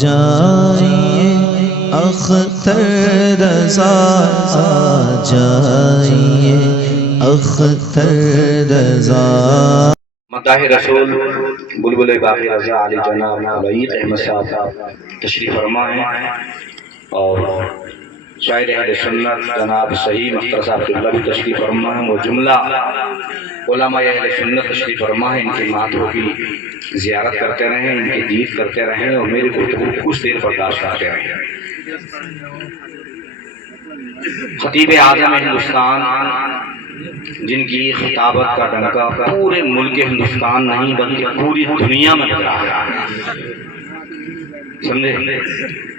جائیے اختر رضا آ جائیے اختر رضا۔ مداح رسول بلبل باقی رضا علی جناب مولوی احمد صاحب تشریف فرما ہیں، اور شاعر اہل سنت جناب صحیح مختار صاحب قبلہ بھی تشریف فرما ہیں، وہ جملہ علماء اہل سنت تشریف فرما ہیں۔ ان کے ماتوں کی زیارت کرتے رہیں، ان کی دید کرتے رہیں، اور میری گفتگو کچھ دیر برداشت کرتے رہیں۔ خطیب اعظم ہندوستان جن کی خطابت کا ڈنکا پورے ملک ہندوستان نہیں بلکہ پوری دنیا میں بج رہا ہے، سمجھے،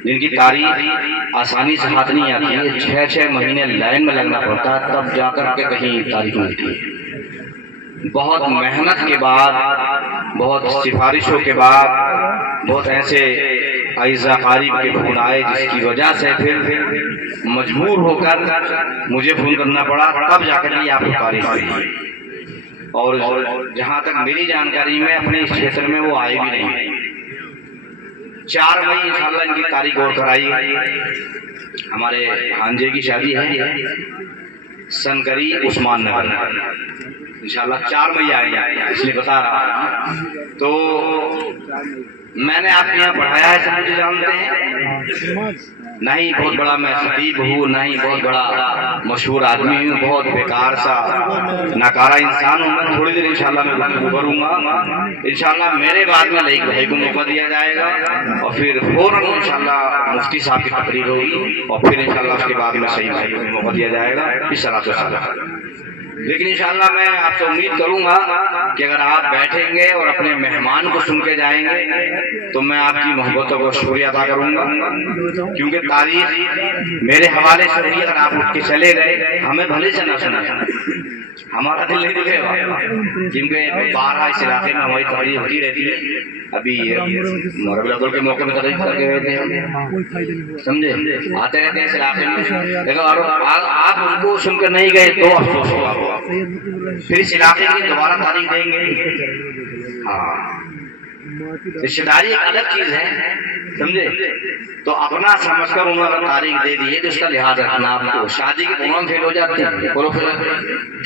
جن کی تاریخ آسانی سے ہاتھ نہیں آتی ہے، 6 مہینے لائن میں لگنا پڑتا ہے تب جا کر کے کہیں تاریخ ملتی ہے۔ بہت محنت کے بعد، بہت سفارشوں کے بعد، بہت ایسے اعزا قاریب کے فون آئے جس کی وجہ سے پھر مجبور ہو کر مجھے فون کرنا پڑا، تب جا کر یہ آپ کو تاریخ آئی۔ اور جہاں تک میری جانکاری میں اپنے اس چھیتر میں وہ آئے بھی نہیں۔ 4 مئی انشاءاللہ ان کی تاریخ اور کرائی۔ ہمارے ہانجے کی شادی ہے سنکری عثمان نگر، انشاءاللہ 4 مئی آئیں گے، اس لیے بتا رہا ہوں۔ تو میں نے آپ کے یہاں پڑھایا ہے، سب مجھے جانتے ہیں، نہیں بہت بڑا میں خطیب ہوں، نہیں بہت بڑا مشہور آدمی ہوں، بہت بیکار سا ناکارہ انسان ہوں۔ میں تھوڑی دیر انشاءاللہ میں گفتگو کروں گا، انشاءاللہ میرے بعد میں لائق بھائی کو موقع دیا جائے گا، اور پھر فوراً انشاءاللہ مفتی صاحب کی تقریر ہوگی، اور پھر انشاءاللہ اس کے بعد میں صحیح بھائی کو موقع دیا جائے گا اس طرح سے۔ لیکن انشاءاللہ میں آپ سے امید کروں گا کہ اگر آپ بیٹھیں گے اور اپنے مہمان کو سن کے جائیں گے تو میں آپ کی محبتوں کو شکریہ ادا کروں گا، کیونکہ تاریخ میرے حوالے سے ہوئی، اگر آپ اٹھ کے چلے گئے ہمیں بھلے سے نہ سنا، ہمارا دل نہیں دکھے گا، کیونکہ باہر اس علاقے میں ہماری تقریر ہوتی رہتی ہے۔ ابھی ربیع الاول کے موقع میں تقریر کر کے گئے تھے، سمجھے، آتے رہتے ہیں اس علاقے میں، لیکن آپ ان کو سن کر نہیں گئے تو افسوس ہوگا، پھر اس علاقے کی دوبارہ تاریخ دیں گے۔ ہاں، رشتہ داری ایک الگ چیز ہے، سمجھے، تو اپنا سمجھ کر انہوں نے تاریخ دے دی ہے کہ اس کا لحاظ رکھنا آپ کو۔ شادی کے پروگرام فیل ہو جاتے ہیں،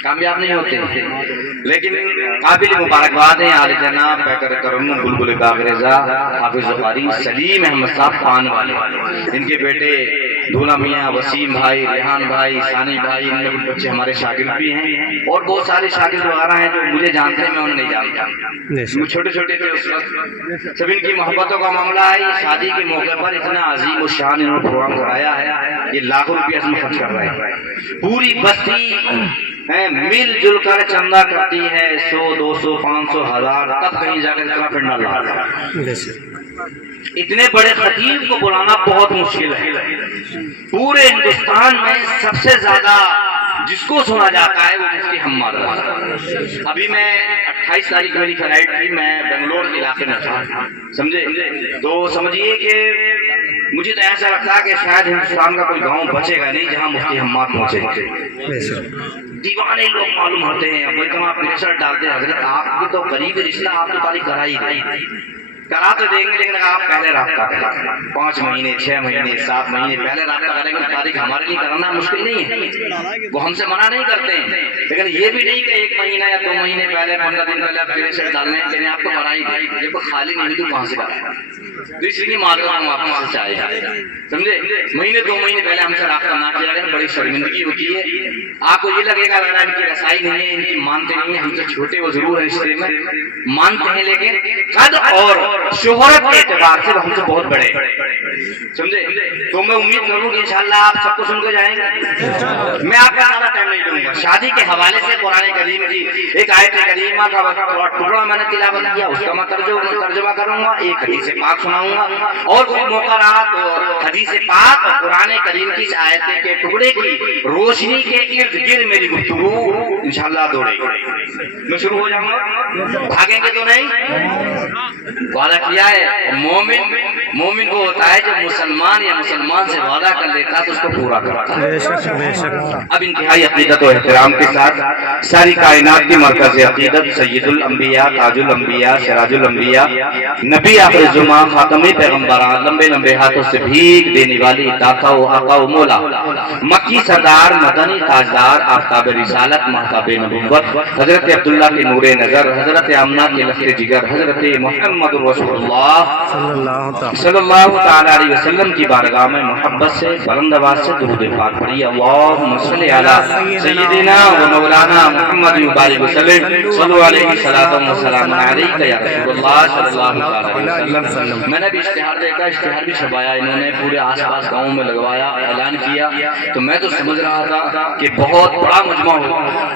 کامیاب نہیں ہوتے، لیکن قابل مبارکباد ہیں عالی جناب پیکر کرم بلبل باقی رضا حافظ قاری سلیم احمد صاحب خان والے، ان کے بیٹے دھولا میاں، وسیم بھائی، ریحان بھائی، ثانی بھائی، ان کے بچے ہمارے شاگرد بھی ہیں، اور بہت سارے شاگرد وغیرہ ہیں جو مجھے جانتے ہیں، میں انہیں نہیں جانتا، وہ چھوٹے چھوٹے تھے اس وقت۔ سب ان کی محبتوں کا معاملہ ہے۔ یہ شادی کے موقع پر اتنا عظیم الشان انہوں نے پروگرام کرایا ہے، یہ لاکھوں روپیہ اس میں خرچ کر رہے ہیں، پوری بستی مل جل کر چندہ کرتی ہے، 100 200 500 1000، تب کہیں جا کر اتنا پنڈال لاتا ہے۔ اتنے بڑے خطیب کو بلانا بہت مشکل ہے۔ پورے ہندوستان میں سب سے زیادہ جس کو سنا جاتا ہے وہ مفتی حماد رضا۔ ابھی میں 28 تاریخ میری فلائٹ تھی، میں بنگلور علاقے میں تھا، سمجھے، تو سمجھیے کہ مجھے تو ایسا لگتا ہے کہ شاید ہندوستان کا کوئی گاؤں بچے گا نہیں جہاں مفتی حماد پہنچے۔ دیوانے لوگ معلوم ہوتے ہیں، کوئی تمام پریشر ڈالتے ہیں، حضرت آپ کی تو قریبی رشتہ، آپ تو تاریخ کرا ہی کرا تو دیں گے، لیکن آپ پہلے رابطہ کریں، 5 مہینے 6 مہینے 7 مہینے پہلے رابطہ کریں گے، تاریخ ہمارے لیے کرنا مشکل نہیں ہے، وہ ہم سے منع نہیں کرتے ہیں، لیکن یہ بھی نہیں کہ 1 مہینہ یا 2 مہینے پہلے 15 دن پہلے آپ پریشر ڈالنے ہیں، لیکن آپ تو کرا ہی دیں، یہ کوئی خالی نہیں تو کہاں سے کرا، تو اس لیے معلوم ہم آپ سے چاہے، سمجھے، مہینے 2 مہینے پہلے ہم سے رابطہ نہ کیا جائے، بڑی شرمندگی ہوتی ہے، آپ کو یہ لگے گا اگر ان کی رسائی نہیں ہے، ان کی مانتے نہیں ہیں، ہم سے چھوٹے وہ ضرور ہیں رشتے میں مانتے ہیں، لیکن قدر اور شہرت کے اعتبار سے وہ ہم سے بہت بڑے، سمجھے، تو میں امید کروں کہ انشاءاللہ آپ سب کو سن کے جائیں گے۔ میں آپ کا زیادہ ٹائم نہیں دوں گا، شادی کے حوالے سے قرآن کریم کی ایک آیت کریمہ کا ٹکڑا میں نے تلاوت کیا، اس کا میں ترجمہ کروں گا، ایک حدیث پاک سناؤں گا، اور کوئی موقع رہا تو حدیث پاک اور قرآن کریم کی اس آیت کے ٹکڑے کی روشنی کے ارد گرد میری گفتگو انشاءاللہ دوڑے گی۔ میں شروع ہو جاؤں گا، بھاگیں گے تو نہیں؟ وعدہ کیا ہے. مومن وہ ہوتا ہے جو مسلمان یا مسلمان سے وعدہ کر لیتا ہے تو اس کو پورا کرتا ہے. اب انتہائی عقیدت و احترام کے ساتھ ساری کائنات کی مرکز عقیدت سید الانبیاء تاج الانبیاء سراج الانبیاء نبی آخر الزمان خاتم پیغمبران لمبے لمبے ہاتھوں سے بھیک دینے والی داتا و آقا و مولا مکی سردار مدنی تاجدار آفتاب رسالت مہتاب نبوت حضرت عبداللہ کے نور نظر حضرت آمنہ کے لخت جگر حضرت محمد رسول اللہ صلی اللہ تعالی علیہ وسلم کی بارگاہ میں محبت سے بلند آواز سے درود پاک پڑھیے. اللہم صلی علی سیدنا و مولانا محمد مبارک وسلم صلو علیہ السلام علیکہ یا رسول اللہ صلی اللہ علیہ وسلم. میں نے بھی اشتہار دیکھا, اشتہار بھی چھپایا انہوں نے, پورے آس پاس گاؤں میں لگوایا, اعلان کیا, تو میں تو سمجھ رہا تھا کہ بہت بڑا مجمع ہوگا,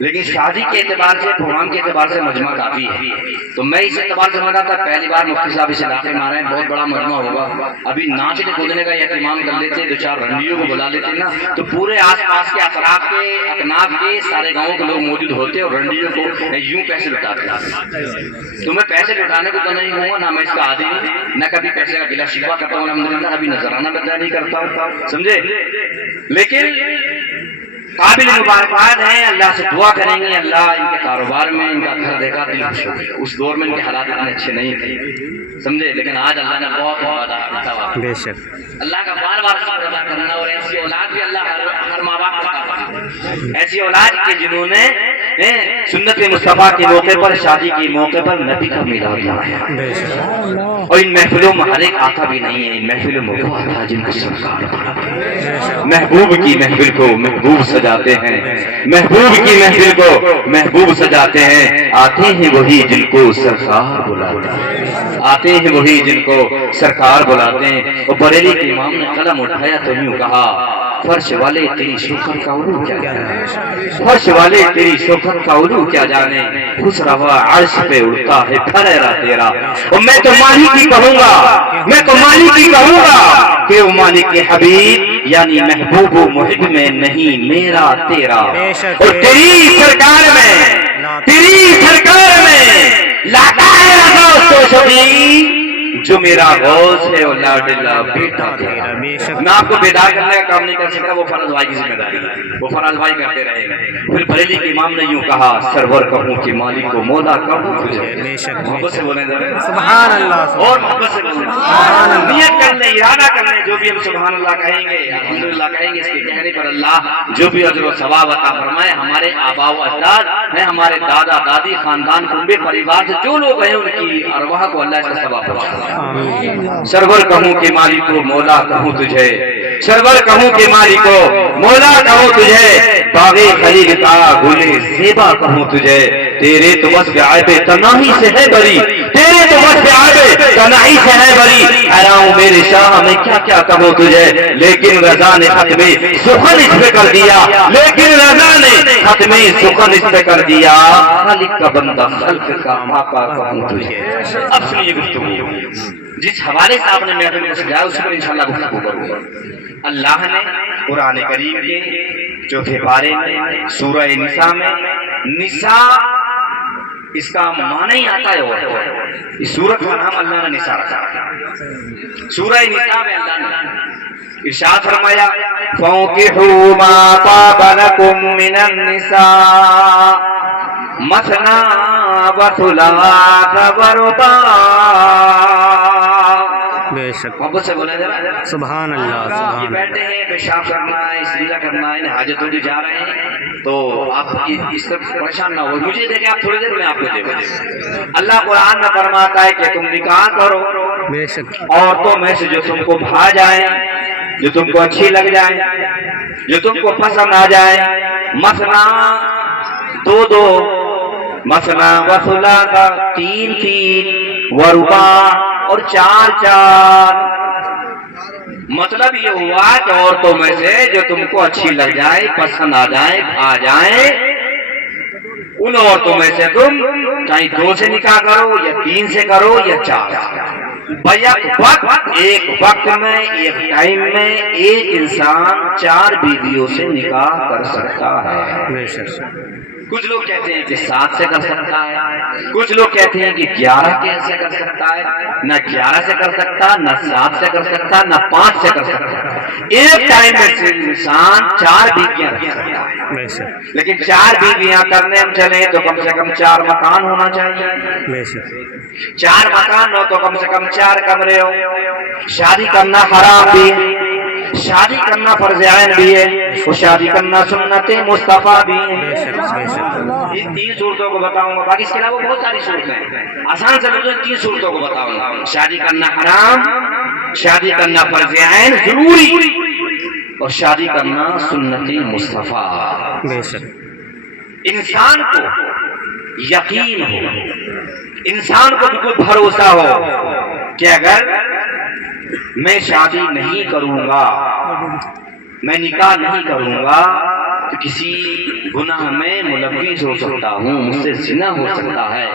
لیکن شادی کے اعتبار سے پروگرام کے اعتبار سے مجمع کافی ہے. تو میں اس اعتبار سے سمجھ رہا تھا پہلی بار مفتی صاحب اس علاقے میں آ رہے ہیں, بہت بڑا مجمع ہوگا, ابھی ناچنے کودنے کا اہتمام کر لیتے, دو چار رنڈیوں کو بلا لیتے نا, تو پورے آس پاس کے اطراف کے اکناف کے سارے گاؤں کے لوگ موجود ہوتے اور رنڈیوں کو یوں پیسے لٹاتے. تو میں پیسے لٹانے کو تو نہیں ہوں گا, نہ میں اس کا عادی ہوں, نہ کبھی پیسے کا گلا شکوہ کرتا ہوں, الحمدللہ ابھی نذرانہ ادا نہیں کرتا ہوں, سمجھے. لیکن قابل مبارکباد ہیں, اللہ سے دعا کریں گے اللہ ان کے کاروبار میں ان کا گھر دیکھا دل خوش ہو گیا. اس دور میں ان کے حالات اتنے اچھے نہیں تھے, سمجھے, لیکن آج اللہ نے بہت بے شک اللہ کا بار بار شکر ادا کرنا. اور ایسی اولاد بھی اللہ ہر ماں باپ کا, ایسی اولاد کے جنہوں نے سنت مصطفیٰ کے موقع پر شادی کے موقع پر نبی کا میلاد منایا. اور ان محفلوں میں ہر ایک آتا بھی نہیں ہے, ان محفلوں میں وہ آتا جن کو سرکار محبوب کی محفل کو محبوب سجاتے ہیں, محبوب کی محفل کو محبوب سجاتے ہیں. آتے ہیں وہی جن کو سرکار بلاتے ہیں, آتے ہیں وہی جن کو سرکار بلاتے ہیں. اور بریلی کے امام نے قلم اٹھایا تو یوں کہا, فرش والے تیری شوکت کا علو کیا جانے, فرش والے تیری شوکت کا علو کیا جانے, خوش روا عرش پہ اڑتا ہے پھریرا تیرا. اور میں تو مالک ہی کہوں گا, میں تو مالک ہی کہوں گا کہ وہ مالک کے حبیب یعنی محبوب و محب میں نہیں میرا تیرا. اور تیری سرکار میں, تیری سرکار میں لاتا ہے رضا تو شبی جو میرا غوث ہے وہ لاڈلا بیٹا تیرا. میں آپ کو بیدار کرنے کا کام نہیں کر سکتا, وہ فرض بھائی کی ذمہ داری ہے, وہ فرض بھائی کرتے رہے گا. پھر بریلی کے امام نے یوں کہا, سرور کہوں کہ مالک کو مولا کہوں تجھے. محبت سے بولیں سبحان اللہ, اور محبت سے بولیں نیت کر لیں, ارادہ کر لیں, جو بھی ہم سبحان اللہ کہیں گے الحمدللہ کہیں گے, اس کے کہنے پر اللہ جو بھی اجر و ثواب عطا فرمائے. ہمارے آبا و اجداد ہیں, ہمارے دادا دادی خاندان کنبے پریوار سے جو لوگ ہیں ان کی ارواح کو اللہ اس کا ثواب پہنچائے. سرور کہوں کہ مالک کو مولا کہوں تجھے, سرور کہوں کہ مالک کو مولا کہوں تجھے, باغِ خلیل کا گلِ زیبا کہوں تجھے. تیرے تو بس عیب تنہائی سے ہے بری, تیرے تو بس عیب تنہائی سے ہے بری. حیران میرے شاہ میں کیا کیا کہوں تجھے, لیکن رضا نے ختم سخن اس پہ کر دیا, لیکن رضا نے ختم سخن اس پہ کر دیا. خالق کا بندہ خلق کا آقا کہوں تجھے. اب سنیے گفتگو, جس حوالے سے آپ نے محفل کو سجایا اس پر انشاءاللہ گفتگو کروں گا. اللہ نے قرآن کریم کے چوتھے پارے میں سورہ نساء میں, نساء اس کا معنی ہی آتا ہے, اور اس سورت کا نام اللہ نے نساء رکھا. سورہ نساء میں اللہ نے ارشاد فرمایا, فَانكِحُوا مَا طَابَ لَكُم مِّنَ النِّسَاءِ مَثْنَىٰ وَثُلَاثَ وَرُبَاعَ. محبت سے بولیں ذرا سبحان اللہ. یہ بیٹھے ہیں, پیشاب کرنا ہے, استنجا کرنا ہے, حاجتوں کے جا رہے ہیں, تو آپ اس طرح پریشان نہ ہو. مجھے دیکھیں آپ تھوڑی دیر میں آپ کو دیکھیں. اللہ قرآن میں فرماتا ہے کہ تم نکاح کرو عورتوں میں سے جو تم کو بھا جائیں, جو تم کو اچھی لگ جائیں, جو تم کو پسند آ جائیں. مثنا دو دو, مثنا وثلاثا تین تین, ورباع اور چار چار. مطلب یہ ہوا کہ عورتوں میں سے جو تم کو اچھی لگ جائے, پسند آ جائے, آ جائیں, ان عورتوں میں سے تم چاہے دو سے نکاح کرو یا تین سے کرو یا چار. ایک وقت میں, ایک ٹائم میں ایک انسان چار بیویوں سے نکاح کر سکتا ہے. کچھ لوگ کہتے ہیں کہ 7 سے کر سکتا ہے، کچھ لوگ کہتے ہیں کہ 11 سے کر سکتا ہے، نہ 11 سے کر سکتا، نہ 7 سے کر سکتا، نہ 5 سے کر سکتا۔ ایک ٹائم میں سے انسان 4 بیویاں رکھ سکتا ہے، لیکن 4 بیویاں کرنے ہم چلیں تو کم سے کم 4 مکان ہونا چاہیے، 4 مکان ہو تو کم سے کم 4 کمرے ہو۔ شادی کرنا حرام بھی ہے، شادی کرنا فرض عین بھی ہے، اور شادی کرنا سنت مصطفیٰ بھی ہے۔ ان 3 صورتوں کو بتاؤں گا، باقی اس کے علاوہ بہت ساری صورتیں ہیں، آسان سے ان 3 صورتوں کو بتاؤں گا۔ شادی کرنا حرام، شادی کرنا فرض عین ضروری، اور شادی کرنا سنت مصطفیٰ۔ انسان کو یقین ہو، انسان کو بالکل بھروسہ ہو کہ اگر میں شادی نہیں کروں گا، میں نکاح نہیں کروں گا تو کسی گناہ میں ملوث ہو سکتا ہوں، مجھ سے زنا ہو سکتا ہے،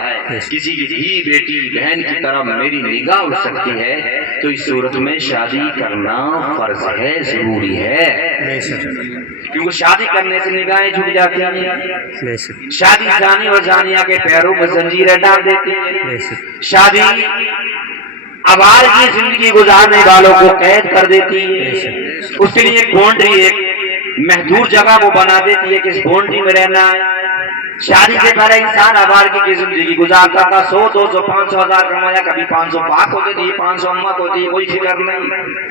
کسی کی دھی بیٹی بہن کی طرف میری نگاہ اٹھ سکتی ہے، تو اس صورت میں شادی کرنا فرض ہے، ضروری ہے، کیونکہ شادی کرنے سے نگاہیں جھک جاتی ہیں، شادی زانی اور زانیہ کے پیروں میں زنجیریں ڈال دیتی ہیں، شادی آوارہ کی زندگی گزارنے والوں کو قید کر دیتی ہے، اس کے لیے ایک باؤنڈری، ایک محدود جگہ وہ بنا دیتی ہے کہ اس باؤنڈری میں رہنا ہے۔ شادی سے پہلے انسان آوارگی کی زندگی گزارتا تھا، 100 200 500 ہزار کمایا، کبھی 500 پاک ہوتے تھے، 500 امت ہوتی ہے، کوئی فکر نہیں،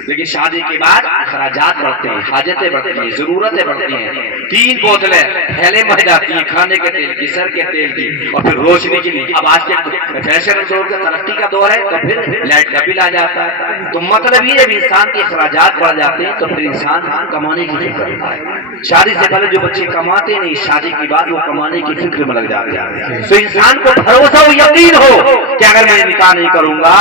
لیکن شادی کے بعد اخراجات بڑھتے ہیں، حاجتیں بڑھتی ہیں، ضرورتیں بڑھتی ہیں، 3 بوتلیں پھیلے بڑھ جاتی ہیں، کھانے کے تیل کی، سر کے تیل کی، اور پھر روشنی کی نہیں۔ اب آج کے فیشن دور کا ترقی کا دور ہے تو پھر لائٹ کا بل آ جاتا ہے، تو مطلب یہ ہے انسان کے اخراجات بڑھ جاتے ہیں، تو پھر انسان کمانے کی فکر کرتا ہے۔ شادی سے پہلے جو بچے کماتے نہیں، شادی کے بعد وہ کمانے کی فکر میں لگ جاتے ہیں۔ تو انسان کو بھروسہ ہو، یقین ہو کہ اگر میں نکاح نہیں کروں گا،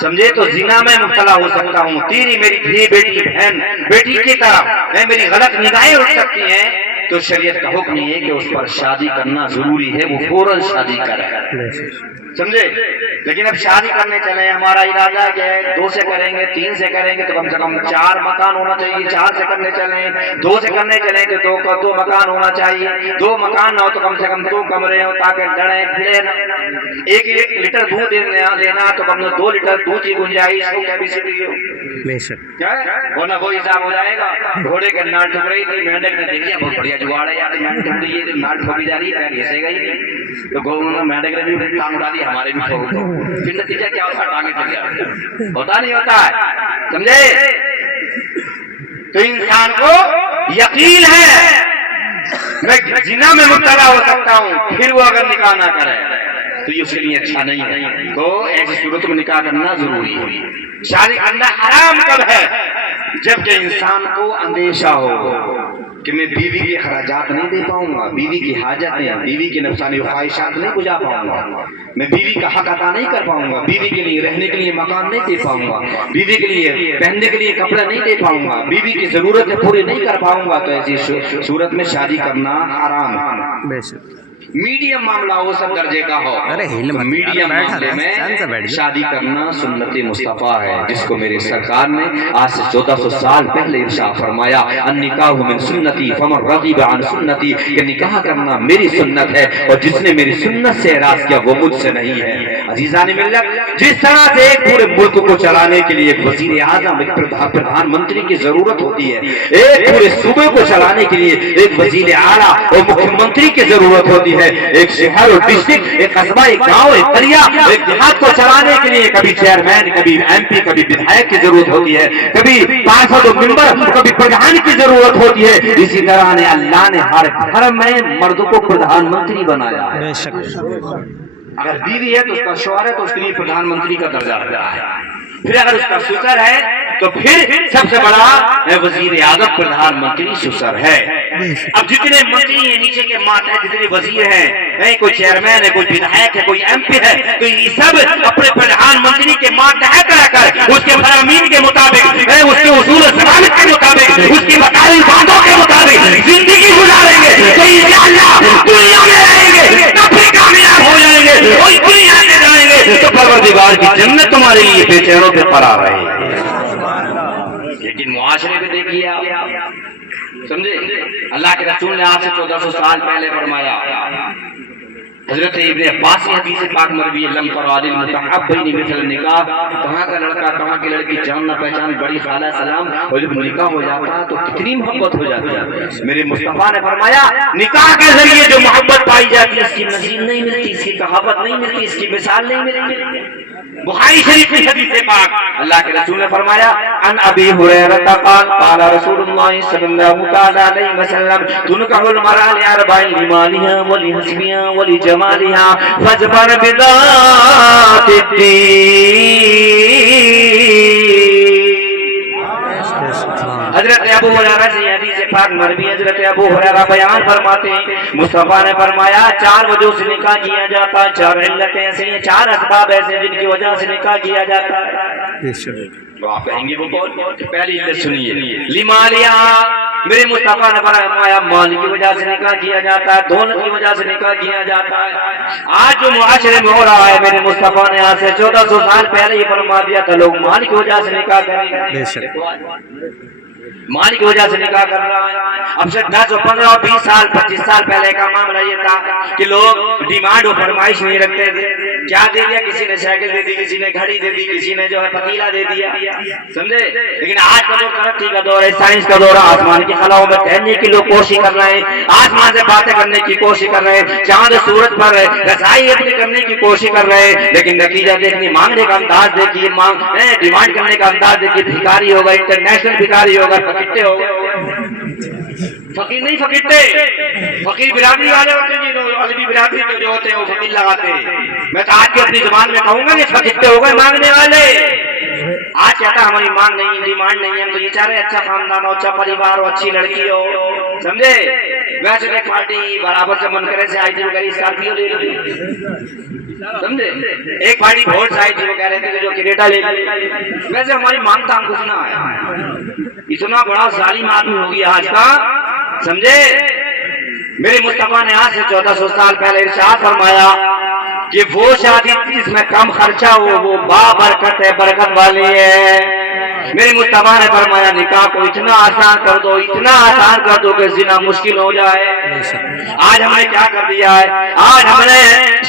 سمجھے، تو زنا میں مبتلا ہو سکتا ہوں، تیری میری دھی بیٹی بہن بیٹی کی طرف میں میری غلط نگاہیں اٹھ سکتی ہیں، تو شریعت کا حکم یہ ہے کہ اس پر شادی کرنا ضروری ہے، وہ فوراً شادی کرے، سمجھے۔ لیکن اب شادی کرنے چلے، ہمارا ارادہ کیا ہے، 2 سے کریں گے، 3 سے کریں گے تو کم سے کم 4 مکان ہونا چاہیے، 4 سے کرنے چلیں، 2 سے کرنے چلیں کہ 2 مکان ہونا چاہیے، 2 مکان نہ ہو تو کم سے کم 2 کمرے ہو تاکہ لڑیں پھریں نہ، 1 لیٹر دودھ لینا تو کم سے کم 2 لیٹر دودھ کی گنجائش ہو، کیپیسٹی ہو، ورنہ وہ حساب ہو جائے گا۔ گھوڑے کے ناٹ ٹھک رہی تھی، مینڈک نے دیکھ لیا بہت بڑھیا جگاڑ ہے یار، ناٹ ٹھک رہی ہے، ناٹ ٹھوکی جا رہی ہے، گھسے گا ہی نہیں، تو مینڈک نے بھی ٹانگ اٹھا دی، ہمارے بھی ٹھوک دو، پھر نتیجہ کیا ہوتا ہے، ٹانگیں چل جاتی، ہوتا نہیں ہوتا ہے، سمجھے۔ تو انسان کو یقین ہے میں زنا میں مبتلا ہو سکتا ہوں، پھر وہ اگر نکاح نہ کرے تو یہ اس کے لیے اچھا نہیں ہے، تو ایسی صورت میں نکاح کرنا ضروری ہے۔ شادی کرنا حرام کب ہے؟ جبکہ انسان کو اندیشہ ہو کہ میں بیوی کے اخراجات نہیں دے پاؤں گا، بیوی کی حاجتیں، بیوی کی نفسانی خواہشات نہیں بجھا پاؤں گا، میں بیوی کا حق ادا نہیں کر پاؤں گا، بیوی کے لیے رہنے کے لیے مکان نہیں دے پاؤں گا، بیوی کے لیے پہننے کے لیے کپڑے نہیں دے پاؤں گا، بیوی کی ضرورتیں پوری نہیں کر پاؤں گا، تو ایسی صورت میں شادی کرنا حرام ہے۔ میڈیم معاملہ ہو، سب درجے کا ہو، میڈیم معاملے میں شادی کرنا سنت مصطفیٰ ہے، جس کو میرے سرکار نے آج سے 1400 سال پہلے ارشاد فرمایا، النکاح من سنتی فمن رغب عن سنتی، کہ نکاح کرنا میری سنت ہے، اور جس نے میری سنت سے اعراض کیا وہ مجھ سے نہیں ہے۔ عزیزان ملت، جس طرح سے ایک پورے ملک کو چلانے کے لیے ایک وزیر اعظم، ایک پردھان منتری کی ضرورت ہوتی ہے، ایک پورے صوبے کو چلانے کے لیے ایک وزیر اعلیٰ اور مکھیہ منتری کی ضرورت ہوتی ہے، ایک شہر اور ڈسٹرکٹ، ایک قصبہ، ایک گاؤں، ایک قریہ، ایک دیہات کو چلانے کے لیے کبھی چیئرمین، کبھی ایم پی، کبھی ودھایک کی ضرورت ہوتی ہے، کبھی پارشد و ممبر، کبھی پردھان کی ضرورت ہوتی ہے۔ اسی طرح نے اللہ نے ہر گھر میں مرد کو پردھان منتری بنایا ہے۔ اگر بیوی ہے تو اس کا شوہر ہے تو اس کے لیے پردھان منتری کا درجہ رہتا ہے، پھر اگر اس کا سسر ہے تو پھر سب سے بڑا وزیر اعظم پردھان منتری سسر ہے۔ اب جتنے منتری ہیں، نیچے کے ماتحت جتنے وزیر ہیں، کوئی چیئرمین ہے، کوئی ودھایک ہے، کوئی ایم پی ہے، تو یہ سب اپنے پردھان منتری کے ماتحت رہ کر اس کے فرامین کے مطابق، اس کے اصول ضوابط کے مطابق، اس کی بتائی باتوں کے مطابق زندگی گزاریں گے تو انشاءاللہ دنیا میں رہیں گے، کبھی کامیاب ہو جائیں گے، کوئی دنیا میں جائیں گے تو پروردگار کی جنت تمہارے لیے بے چینوں پہ قرار رہے گی۔ لیکن معاشرے میں دیکھیے آپ، سمجھے؟ اللہ کے رسول نے آج سے 1400 سال پہلے فرمایا، حضرت ابن عباس کی حدیث پاک مروی ہے، لم تراد المتحبین مثل النکاح، کہاں کا لڑکا کہاں کی لڑکی جان نہ پہچان، بڑی خالہ سلام، اور جب نکاح ہو جاتا تو کتنی محبت ہو جاتی ہے۔ میرے مصطفیٰ نے فرمایا نکاح کے ذریعے جو محبت پائی جاتی ہے اس کی نظیر نہیں ملتی، اس کی کہاوت نہیں ملتی، اس کی مثال نہیں ملتی۔ بخاری شریف کی حدیث پاک اللہ کے رسول نے فرمایا، ان ابی ہریرہ قال قال رسول اللہ صلی اللہ تعالی علیہ وسلم، تنکح المرأة لأربع، لمالها ولحسبها ولجمالها فاظفر بذات الدین۔ حضرت ابو ہریرہ سے حدیث پاک مروی، حضرت ابو ہریرہ بیان فرماتے ہیں مصطفیٰ نے فرمایا 4 وجہ سے نکاح کیا جاتا ہے، 4 علتیں ایسی ہیں، 4 اسباب ایسے جن کی وجہ سے نکاح کیا جاتا ہے۔ تو آپ کہیں گے وہ پہلی علت سنیے، لمالیا، میرے مصطفیٰ نے فرمایا مال کی وجہ سے نکاح کیا جاتا ہے، دولت کی وجہ سے نکاح کیا جاتا ہے۔ آج جو معاشرے میں ہو رہا ہے، میرے مصطفیٰ نے آج سے 1400 سال پہلے ہی فرما دیا تھا لوگ مال کی وجہ سے نکاح کریں، مال کی وجہ سے نکاح کر رہا ہے۔ اب سے 10 اور 15 اور 20 سال 25 سال پہلے کا معاملہ یہ تھا کہ لوگ ڈیمانڈ اور فرمائش نہیں رکھتے تھے، کیا دے دیا، کسی نے سائیکل دے دی، کسی نے گھڑی دے دی، کسی نے جو ہے پتیلا دے دیا، سمجھے؟ لیکن آج کا دور ترقی کا دور ہے، سائنس کا دور ہے، آسمان کی خلاؤں میں ٹہلنے کی لوگ کوشش کر رہے ہیں، آسمان سے باتیں کرنے کی کوشش کر رہے ہیں، چاند سورج پر رسائی اپنی کرنے کی کوشش کر رہے ہیں، لیکن نتیجہ دیکھیے، مانگنے کا انداز دیکھیے، ڈیمانڈ کرنے کا انداز دیکھیے، بھکاری ہوگا، انٹرنیشنل بھکاری ہوگا، فقیرتے ہوگا، فقیر نہیں فقیرتے، فقیر برادری والے ہوتے ہیں، عربی برادری کے جو ہوتے ہیں وہ فقیر لگاتے ہیں۔ میں تو آج کی اپنی زبان میں کہوں گا کہ فقیرتے ہو گئے مانگنے والے۔ آج کہتا ہے ہماری مانگ نہیں، ڈیمانڈ نہیں ہے، تو یہ چاہ رہے اچھا خاندان ہو، اچھا پریوار ہو، اچھی لڑکی ہو، سمجھے؟ ویسے ایک پارٹی برابر سے منکرے سے آئی تھی، وہ کہہ رہی اسکارپیو لے لی، سمجھے؟ ایک پارٹی بھوٹ سے آئی تھی، وہ کہہ رہے تھے کہ جو کریٹا لے لی۔ ویسے ہماری مانگ تام کچھ نہ ہے، اتنا بڑا ظالم آدمی ہو گیا آج کا، سمجھے؟ میرے مصطفیٰ نے آج سے 1400 سال پہلے ارشاد فرمایا کہ وہ شادی جس میں کم خرچہ ہو وہ بابرکت ہے، برکت والی ہے۔ میرے مصطفیٰ نے فرمایا نکاح کو اتنا آسان کر دو، اتنا آسان کر دو کہ زنا مشکل ہو جائے۔ آج ہم نے کیا کر دیا ہے؟ آج ہم نے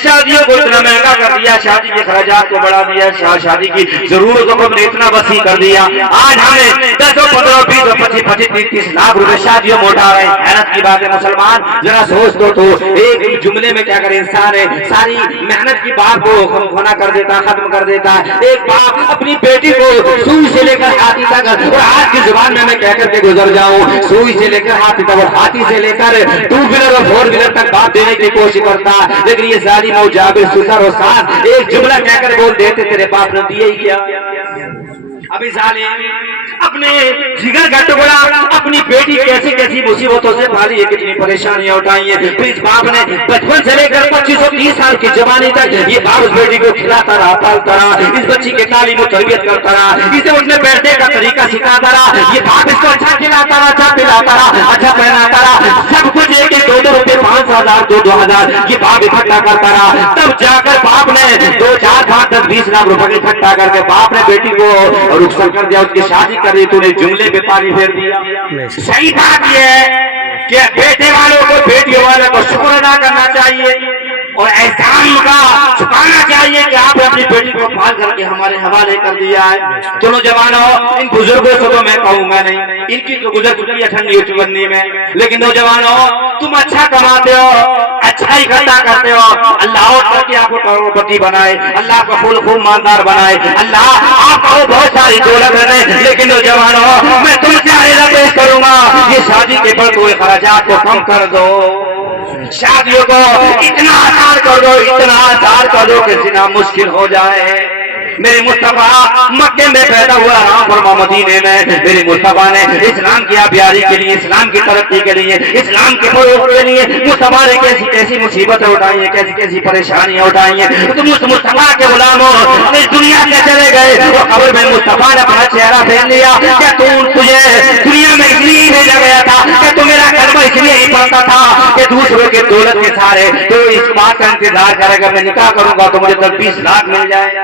شادیوں کو اتنا مہنگا کر دیا، شادی کے خراجات کو بڑھا دیا، شادی کی ضرورتوں کو ہم نے اتنا وسیع کر دیا۔ آج ہمیں 10 اور 15 اور 20 اور 25 30 لاکھ روپے شادیوں میں اٹھا رہے ہیں۔ حیرت کی بات ہے مسلمان، ذرا سوچ دو تو ایک جملے میں کیا کرے انسان ہے، ساری محنت کی بات کو کھونا کر دیتا، ختم کر دیتا ہے۔ ایک باپ اپنی بیٹی کو سوئی سے لے کر ہاتھی تک، اور آج کی زبان میں کہہ کر کے گزر جاؤں، سوئی سے لے کر ہاتھی تک اور ہاتھی سے لے کر 2 ویلر اور 4 ویلر تک باپ دینے کی کوشش کرتا ہے، لیکن یہ ظالم اور جابر سسر اور ساس ایک جملہ کہہ کر بول دیتے تیرے باپ نے دیے ہی کیا۔ ابھی ظالم اپنے جگر کا ٹکڑا اپنی بیٹی کیسی کیسی مصیبتوں سے پالی ہے، کتنی پریشانیاں اٹھائی ہیں، پھر اس باپ نے بچپن سے لے کر 25 اور 30 سال کی جوانی تک یہ باپ اس بیٹی کو کھلاتا رہا، پالتا رہا، اس بچی کے تعلیم و تربیت کرتا رہا، اسے اٹھنے بیٹھنے کا طریقہ سکھاتا رہا، یہ باپ اس کو اچھا کھلاتا رہا، اچھا پلاتا رہا، اچھا پہناتا رہا، سب کچھ ایک 2 روپے 5,000 2,000 یہ باپ اکٹھا کرتا رہا۔ تب جا کر باپ نے 2 4 5 10 20 لاکھ روپے اکٹھا کر کے باپ نے بیٹی کو رخصت کر دیا، اس کی شادی کر دی، تو نے جملے پہ پانی پھیر دیا۔ صحیح بات یہ ہے کہ بیٹے والوں کو بیٹیوں والوں کو شکر ادا کرنا چاہیے اور احسان کا چکانا چاہیے کہ آپ نے اپنی بیٹی کو پال کر کے ہمارے حوالے کر دیا ہے۔ تو نوجوانوں، ان بزرگوں سے تو میں کہوں گا نہیں، ان کی تو گزر چکی ہے ٹھنڈی چبنی میں، لیکن نوجوانوں تم اچھا کماتے ہو، اچھائی اکٹھا کرتے ہو، اللہ اور کہ آپ کو کروڑپتی بنائے، اللہ کا پھول خوب مالدار بنائے، اللہ آپ کو بہت ساری دولت ہے، لیکن نوجوانوں میں تم سے عریضہ پیش کروں گا یہ شادی کے بڑھتے ہوئے خراجات کو کم کر دو، شادیوں کو اتنا آسان کر دو، اتنا آسان کر دو کہ زنا مشکل ہو جائے۔ میرے مصطفیٰ مکے میں پیدا ہوا، رام فرما مدینے میں، میرے مصطفیٰ نے اسلام کی آبیاری کے لیے، اسلام کی ترقی کے لیے، اسلام کے فروغ کے لیے مصطفیٰ نے کیسی کیسی مصیبتیں اٹھائی ہیں، کیسی کیسی پریشانیاں اٹھائی ہیں۔ تم اس مصطفیٰ کے غلاموں اس دنیا سے چلے گئے، وہ قبر میں مصطفیٰ نے اپنا چہرہ پہن لیا، کیا تجھے دنیا میں اس لیے بھیجا گیا تھا کہ تو میرا کلمہ اس لیے ہی پڑھتا تھا کہ دوسروں کے دولت کے سارے تو اس بات کا انتظار کرے گا میں نکاح کروں گا تو مجھے 20 لاکھ مل جائے،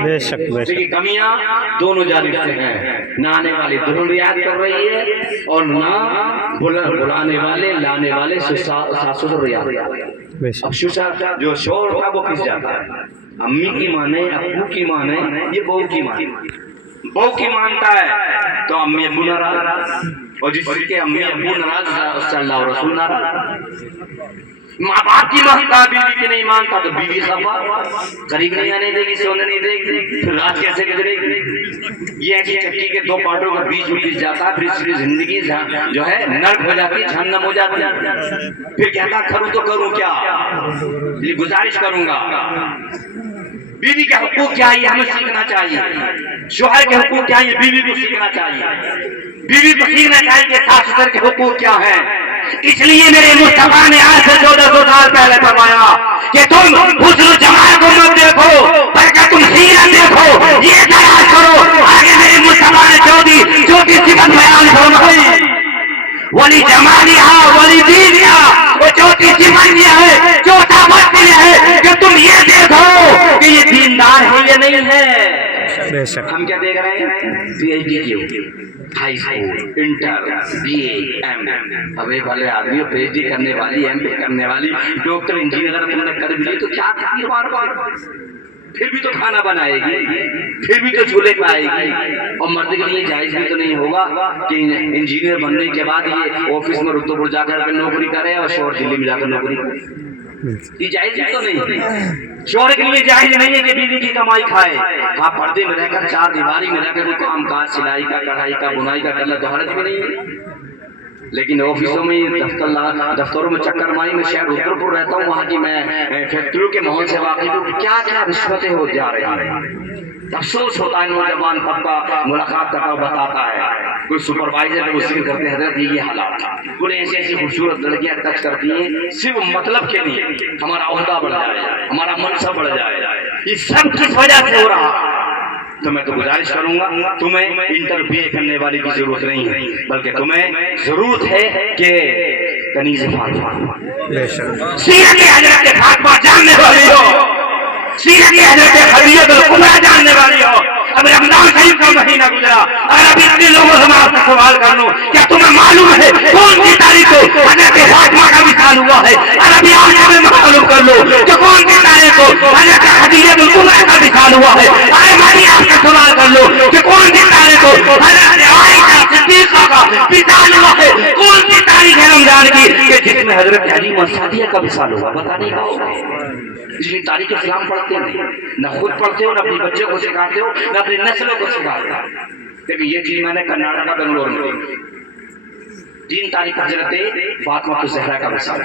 بے شک بے شک. لیکن کمیاں دونوں جانب سے ہیں. نہ آنے والی دونوں رعایت کر رہی ہے اور نہ بلانے والے لانے والے ساسوں رعایت. بے شک. اب شوشا جو شور تھا وہ کس جاتا ہے؟ امی کی مانے ابو کی مانے یہ بہو کی مانے. بہو کی مانتا ہے تو امی ابو ناراض, اور جس کے امی ابو ناراض اس سے اللہ اور رسول ناراض. ماں باپ کی مانتا ہے, بیوی کی نہیں مانتا تو بیوی خفا, قریب نہیں آنے دے گی, سونے نہیں دے گی, پھر رات کیسے گزرے گی. یہ ایسی چکی کے دو پارٹوں کا بیچ میں پس جاتا ہے, پھر اس کی زندگی جو ہے نرک ہو جاتی ہے, جہنم ہو جاتی ہے. پھر کہتا کروں تو کروں کیا, یہ گزارش کروں گا. بیوی کے حقوق کیا ہے ہمیں سیکھنا چاہیے, شوہر کے حقوق کیا ہے بیوی کو سیکھنا چاہیے. بیوی کو سیکھنا چاہیے کہ ساس سسر کے حقوق کیا ہیں. اس لیے میرے مصطفیٰ نے آج سے 1400 سال پہلے فرمایا کہ تم حسن و جمال کو مت دیکھو بلکہ تم سیرت دیکھو, یہ تلاش کرو. آگے میرے مصطفیٰ نے چوتھی صفت بیان فرمائی, ولی جمالها ولی دینها, وہ چوتھی صفت یہ ہے, چوتھا وصف یہ ہے کہ تم یہ دیکھو کہ یہ دیندار ہے یا نہیں ہے. بے شک. ہم کیا دیکھ رہے ہیں؟ پی ایچ ڈی کی high school, inter, B A, M. ابھی بھلے آدمی پی ایچ ڈی کرنے والی, ایم پے کرنے والی, ڈاکٹر, انجینئر اگر تم نے کر بھی لی تو کیا کرتی بار بار, پھر بھی تو کھانا بنائے گی, پھر بھی تو چولہے پائے گی. اور مرد کے لیے جائز بھی تو نہیں ہوگا کہ انجینئر بننے کے بعد یہ آفس میں رتبہ جا کر نوکری کرے اور شوہر دلی میں جا کر نوکری کرے. یہ جائز بھی تو نہیں. شوہر کے لیے جائز نہیں ہے کہ بیوی کی کمائی کھائے. آپ پردے میں رہ کر چار دیواری میں رہ کر کوئی کام کاج, سلائی کا, کڑھائی کا, بنائی کا کر لے تو حرج بھی نہیں ہے. لیکن آفسوں میں, دفتروں میں چکر ماری, میں شہر اتر پور رہتا ہوں, وہاں کی میں فیکٹریوں کے ماحول سے واقف ہوں, کیا کیا رشوتیں ہو جا رہی ہیں. افسوس ہوتا ہے نوجوان طبقہ ملاقات کرتا ہوا بتاتا ہے, کوئی سپروائزر وہ ذکر کرتے ہیں حضرت یہ حالات تھا, کوئی ایسی ایسی خوبصورت لڑکیاں ٹچ کرتی ہیں صرف مطلب کے لیے ہمارا عہدہ بڑھ جائے, ہمارا منصب بڑھ جائے. یہ سب کس وجہ سے ہو رہا. تو میں تو گزارش کروں گا, تمہیں انٹر بی اے کرنے والی کی ضرورت نہیں ہے, بلکہ تمہیں ضرورت ہے کہ کنیز فاطمہ, سیرت حضرت فاطمہ جاننے والی ہو, سیرت حضرت خدیجہ الکبریٰ جاننے والی ہو. اب رمضان شریف کا مہینہ گزرا اور ابھی اتنے لوگوں سے میں آپ سے سوال کر لوں, کیا تمہیں معلوم ہے کون سی تاریخ کو حضرت فاطمہ کا وصال ہوا ہے؟ اور ابھی آج میں معلوم کر لوں کہ کون سی تاریخ کو حضرت خدیجہ الکبریٰ کا وصال ہوا ہے. آئے میں آپ سے سوال کر لوں کہ کون سی تاریخ کو حضرت عائشہ صدیقہ کا وصال ہوا ہے؟ کون سی تاریخ ہے رمضان کی کہ جس میں حضرت حلیمہ سعدیہ کا وصال ہوا؟ بتانے کا ہوگا. اس لیے تاریخ اسلام پڑھتے نہیں, نہ خود پڑھتے ہو, نہ اپنے بچے کو سکھاتے ہو, نہ اپنی نسلوں کو سکھاتے ہو. لیکن یہ چیز میں نے کرناٹکا بنگلور میں 3 تاریخ حضرت فاطمہ زہرا کا وصال.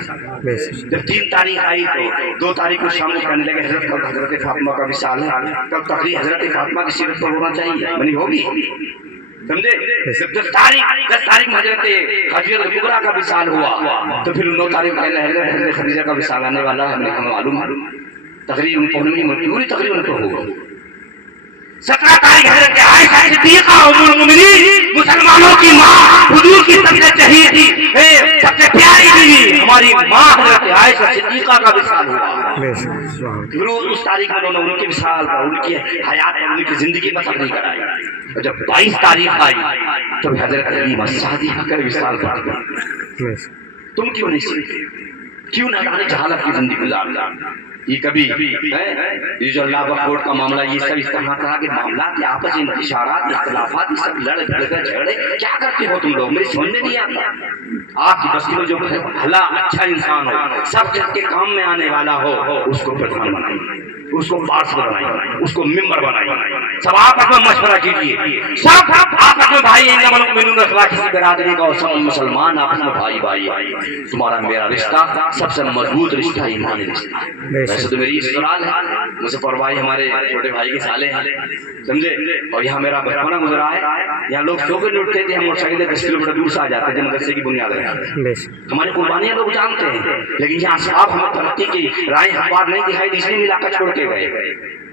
جب 3 تاریخ آئی تو 2 تاریخ کو شامل کرنے لگے حضرت فاطمہ کا وصال ہے, کل تقریر حضرت فاطمہ کی سیرت پر ہونا چاہیے, بنی ہوگی, سمجھے. جب 10 تاریخ میں حضرت خدیجہ الکبریٰ کا وصال ہوا تو پھر 9 تاریخ حضرت خدیجہ کا وصال آنے والا ہے, ہمیں معلوم. تقریر پوری تقریر ان پر ہوگی. 17 تاریخ حضرت عائشہ صدیقہ ام المؤمنین, مسلمانوں کی ماں, حضور کی سب سے چہیتی, سب سے پیاری بیوی ہماری ماں حضرت عائشہ صدیقہ کا وصال ہوا. پھر اس تاریخ میں انہوں نے ان کے وصال کا, ان کی حیات اور ان کی زندگی میں تقریر کرائی. اور جب 22 تاریخ آئی تو حضرت حلیمہ سعدیہ کا وصال پڑ گیا. تم کیوں نہیں سیکھتے, کیوں نہ جانے جہالت کی زندگی گزارنا. یہ کبھی یہ جو اللہ بخور کا معاملہ, یہ سب اس طرح کے معاملات, آپس انتشارات, اختلافات, یہ سب لڑ کر جھگڑے کیا کرتے ہو تم لوگ؟ میری سمجھ میں نہیں آتا. آپ کی بستی میں جو بھلا اچھا انسان ہو, سب کے کام میں آنے والا ہو, اس کو پردھان بنائیے, اس کو پارشد بنائیے, اس کو ممبر بنائیے. سب آپس میں مشورہ کیجیے, سب آپس میں بھائی, کسی برادری کا, سب مسلمان آپس میں بھائی بھائی. تمہارا میرا رشتہ سب سے مضبوط رشتہ ایمانی رشتہ. ویسے تو میری سسرال ہے, مظفر بھائی ہمارے چھوٹے بھائی کے سالے ہیں, سمجھے. اور یہاں میرا بچپنا گزرا ہے, یہاں لوگ سو کے اٹھتے تھے, ہم موٹر سائیکل 10 کلومیٹر دور سے آ جاتے تھے مدرسے کی بنیاد ہے. ہماری قربانیاں لوگ جانتے ہیں, لیکن یہاں صاحب ہمیں ترقی کی رائے ہموار نہیں دکھائی دی, اس لیے علاقہ چھوڑ کے گئے.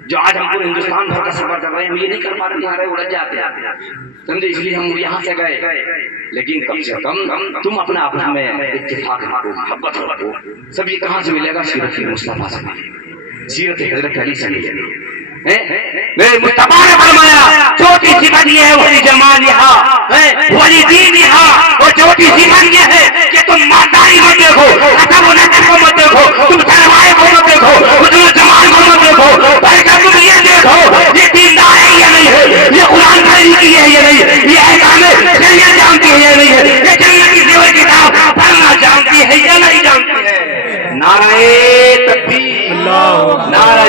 جو آج ہم پورے ہندوستان بھر کا سفر کر رہے ہیں, ہم یہ نہیں کر پا رہے, ہمارے اڑ جاتے سمجھے, اس لیے ہم یہاں سے گئے. لیکن کم سے کم تم اپنا آپس میں اتفاق رکھو, محبت رکھو. سب یہ کہاں سے ملے گا؟ سیرت مصطفیٰ سے, سیرت حضرت علی سے ملے گا. میرے مصطفیٰ نے فرمایا چوٹی صفت یہ ہے ولی جمالہا ولی دینہا، اور چوٹی صفت یہ ہے کہ تم مالداری مت دیکھو، ادب و نصب کو مت دیکھو، تم سرمایہ کو مت دیکھو، حسن و جمال کو مت دیکھو، بلکہ تم یہ دیکھو یہ دیندار ہے یا نہیں ہے، یہ قرآن پڑھنے کی ہے یا نہیں، یہ احکام شریعت جانتی ہے یا نہیں ہے، یہ جنت کی سوئے کتاب پڑھنا جانتی ہے یا نہیں جانتی ہے۔ نعرہ تکبیر، نعرہ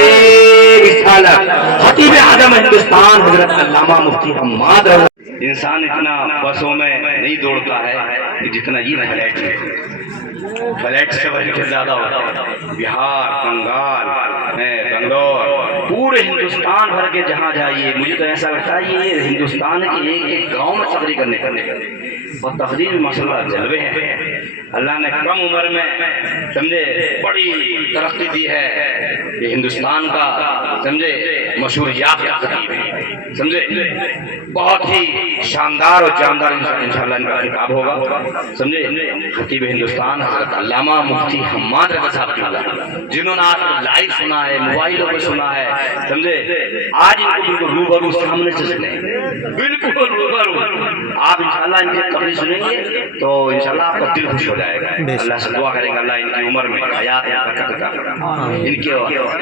رسالت۔ خطیب اعظم ہندوستان حضرت علامہ مفتی حماد رضا۔ انسان اتنا بسوں میں نہیں دوڑتا ہے کہ جتنا یہ فلیٹ ہے، فلیٹ سے وجہ زیادہ ہوتا ہے۔ بہار، بنگال، بنگلور، پورے ہندوستان بھر کے جہاں جائیے، مجھے تو ایسا لگتا ہے یہ ہندوستان کے ایک ایک گاؤں میں تقریر کرنے اور تقریر ماشاءاللہ جلوے ہیں۔ اللہ نے کم عمر میں سمجھے بڑی ترقی دی ہے، یہ ہندوستان کا سمجھے مشہور یافتہ خطیب ہے، سمجھے بہت ہی شاندار اور جاندار انشاءاللہ ان کا خطاب ہوگا، سمجھے خطیب ہندوستان حضرت علامہ مفتی حماد رضا صاحب کی اللہ، جنہوں نے آج لائیو سنا ہے، موبائلوں پہ سنا ہے، سمجھے آج ان کو بالکل روبرو سامنے سے سنیں، بالکل روبرو۔ آپ انشاءاللہ ان کی تقریر سنیں گے تو انشاءاللہ آپ کا دل خوش ہو جائے گا۔ اللہ سے دعا کریں گے اللہ ان کی عمر میں حیات برکت عطا کرے، ان کے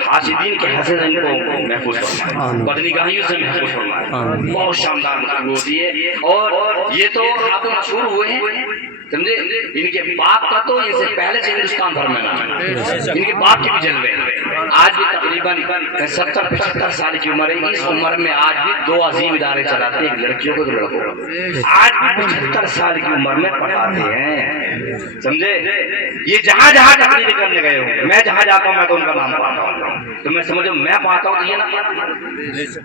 حاسدین کے حسد ان کو محفوظ فرمائے، بدنگاہیوں سے محفوظ فرمائے۔ بہت شاندار گفتگو ہوتی ہے، اور یہ تو آپ مشہور ہوئے ہیں، سمجھے ان کے باپ کا تو ان سے پہلے سے ہندوستان بھر میں نام ہے، ان کے باپ کے بھی جلوے ہیں۔ آج بھی تقریباً 70-75 سال کی عمر ہے، اس عمر میں آج بھی 2 عظیم ادارے چلاتے ہیں، ایک لڑکیوں کو تو لڑکوں کو، آج بھی 75 سال کی عمر میں پڑھاتے ہیں، سمجھے۔ یہ جہاں جہاں تقریر کرنے گئے ہوں، میں جہاں جاتا ہوں میں تو ان کا نام پاتا ہوں، تو میں سمجھو میں پاتا ہوں تو یہ نہ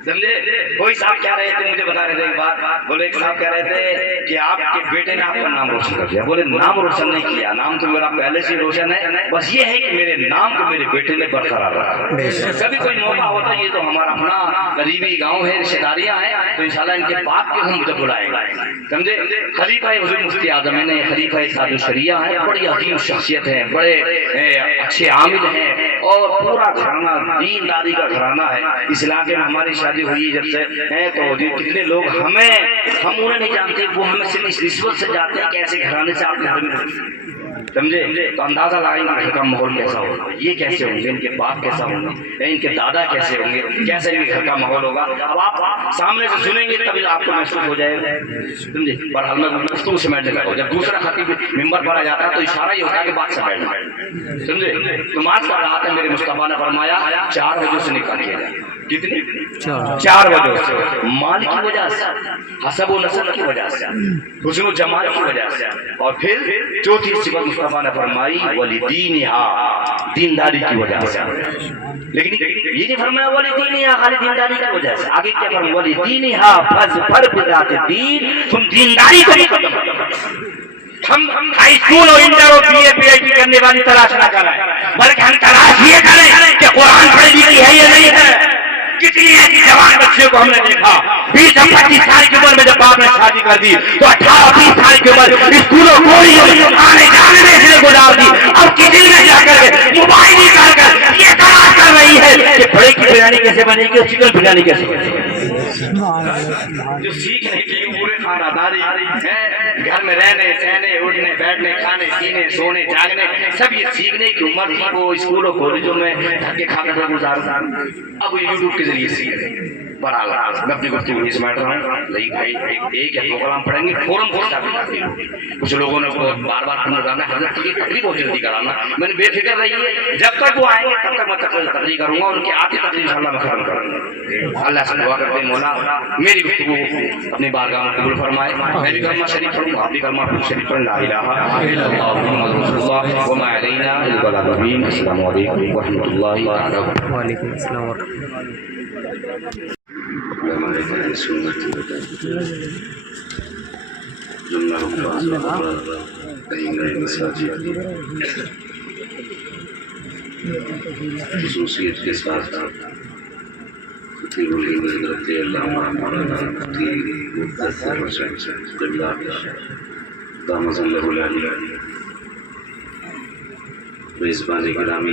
سمجھے۔ کوئی صاحب کہہ رہے تھے، مجھے بتا رہے تھے ایک بات، بولے ایک صاحب کہہ رہے تھے کہ آپ کے بیٹے نے آپ کا نام روشن کر دیا، بولے نام روشن نہیں کیا، نام تو میرا پہلے سے روشن ہے، بس یہ ہے کہ میرے نام کو میرے بیٹے نے برقرار رکھا۔ کبھی کوئی موقع ہوتا ہے، یہ تو ہمارا اپنا قریبی گاؤں ہے، رشتے داریاں ہیں، تو انشاءاللہ ان کے باپ کے ہم مجھے بلائیں گے، سمجھے۔ خلیفہ حضور مفتی اعظم ہے، خلیفہ تاج الشریعہ ہیں، بڑی عظیم شخصیت ہیں، بڑے اچھے عامل ہیں، اور پورا گھرانہ دینداری کا گھرانہ ہے۔ اس علاقے میں ہماری شادی ہوئی جب سے ہے تو کتنے لوگ ہم انہیں نہیں جانتے، وہ ہمیں صرف اس رشوت سے جاتے ہیں کہ ایسے گھرانے سے آپ کے گھر میں، سمجھے، تو اندازہ لگائیں گے گھر کا ماحول کیسا ہوگا، یہ کیسے ہوں گے، ان کے باپ کیسا ہوں گے، ان کے دادا کیسے ہوں گے، کیسے ان کے گھر کا ماحول ہوگا۔ اب آپ سامنے سے سنیں گے تبھی آپ کو محسوس ہو جائے گا، سمجھے۔ پر ہم نے گفتگو سمیٹنے لگا، جب دوسرا خطیب ممبر پر آ جاتا ہے تو اشارہ یہ ہوتا ہے کہ بات سے بیٹھنا، سمجھے۔ نماز کا رات ہے، میرے مصطفیٰ نے فرمایا 4 وجہ سے نکاح کیا جائے، کتنی 4 وجہ سے، مال کی وجہ سے، حسب و نسب کی وجہ سے، حسن و جمال کی وجہ سے، اور پھر چوتھی صفت مصطفیٰ نے فرمائی ولیدینہا، دینداری کی وجہ سے۔ لیکن یہ نہیں فرمایا ولیدینہا خالی دینداری کی وجہ سے، آگے کیا فرمایا ولیدینہا فاظفر بذات الدین، تم دینداری کو مقدم کرو۔ ہم ہائی اسکول اور انٹر اور B A P H D کرنے والی تلاش نہ کریں، بلکہ ہم تلاش یہ کریں کہ قرآن پڑھی لکھی ہے یا نہیں ہے۔ کتنی ایسی جوان بچے کو ہم نے دیکھا 20-25 سال کی عمر میں جب باپ نے شادی کر دی تو 18-20 سال کی عمر اسکولوں کالجوں آنے جانے میں اس نے گزار دی، اب کچن میں جا کر موبائل نکال کر یہ تلاش کر رہی ہے کہ بڑے کی بریانی کیسے بنے گی اور چکن بریانی کیسے بنے گی۔ جو سیکھ نہیں تھی پورے خانہ داری ہے، گھر میں رہنے سہنے اٹھنے بیٹھنے کھانے پینے سونے جاگنے سب یہ سیکھنے کی عمر تھی، وہ اسکولوں کالجوں میں دھکے کھا کر گزارتا، اب یوٹیوب کے ذریعے سیکھ رہے ہیں۔ پر میں اپنی گفتگو اس میٹر میں ایک یا پروگرام پڑھیں گے، فورم کو کچھ لوگوں نے بار بار کرنا حضرت کی تقریر بہت جلدی کرانا، میں نے بے فکر رہی ہے جب تک وہ آئیں گے تب تک میں تقریر کروں گا، ان کی آتی تقریر انشاءاللہ میں ختم کروں گا۔ اللہ سے دعا کرتے ہیں مولا میری گفتگو اپنی بارگاہ میں قبول فرمائے، میں بھی کلمہ شریف پڑھوں گا، آپ بھی کلمہ شریف پڑھیں، لا الہ الا اللہ محمد رسول اللہ وما علینا الا البلاغ المبین۔ السلام علیکم ورحمۃ اللہ تعالیٰ وبرکاتہ۔ وعلیکم السلام ورحمۃ اللہ۔ خصوصیت کے ساتھ خطیب حضرت علامہ مولانا مفتی مدثر حسین قبلہ دامت اللہ العالی میزبان گرامی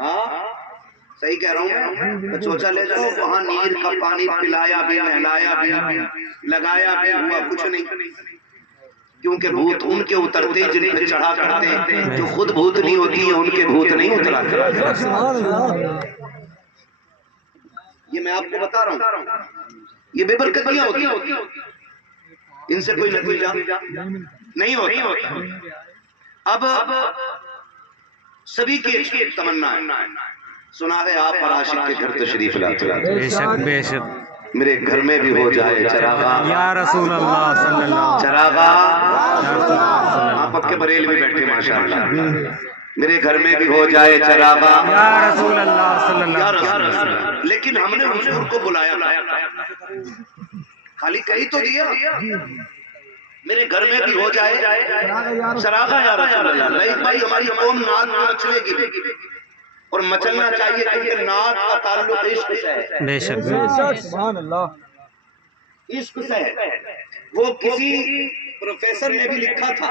ہاں صحیح کہہ رہا ہوں. تو سوچا لے جاؤ وہاں نیل کا پانی پلایا بھی, نہلایا بھی, لگایا بھی, ہوا کچھ نہیں. کیونکہ بھوت ان کے اترتے جن پہ چڑھا کرتے, جو خود بھوت نہیں ہوتی ہے ان کے بھوت نہیں اترا کرتے. یہ میں آپ کو بتا رہا ہوں, یہ بے برکتیاں ہوتی ہیں, ان سے کوئی نتیجہ نہیں ہوتا. اب سبھی کی ایک تمنا ہے, سنا ہے آپ پر عاشق کے گھر تشریف لاتے ہیں. بے شک بے شک. میرے گھر میں بھی ہو جائے چراغا یا رسول اللہ صلی اللہ. چراغا. آپ پکے بریل میں بیٹھے ماشاءاللہ. میرے گھر میں بھی ہو جائے چراغا یا رسول اللہ صلی اللہ. یا رسول اللہ. لیکن ہم نے حضور کو بلایا خالی کہی تو دیا میرے گھر میں بھی ہو جائے چراغا یا رسول اللہ. نہیں بھائی, ہماری قوم نعت میں مچلے گی اور مچلنا چاہیے کیونکہ نعت کا تعلق عشق سے ہے. بے شک سبحان اللہ. عشق سے ہے. وہ کسی پروفیسر نے بھی لکھا تھا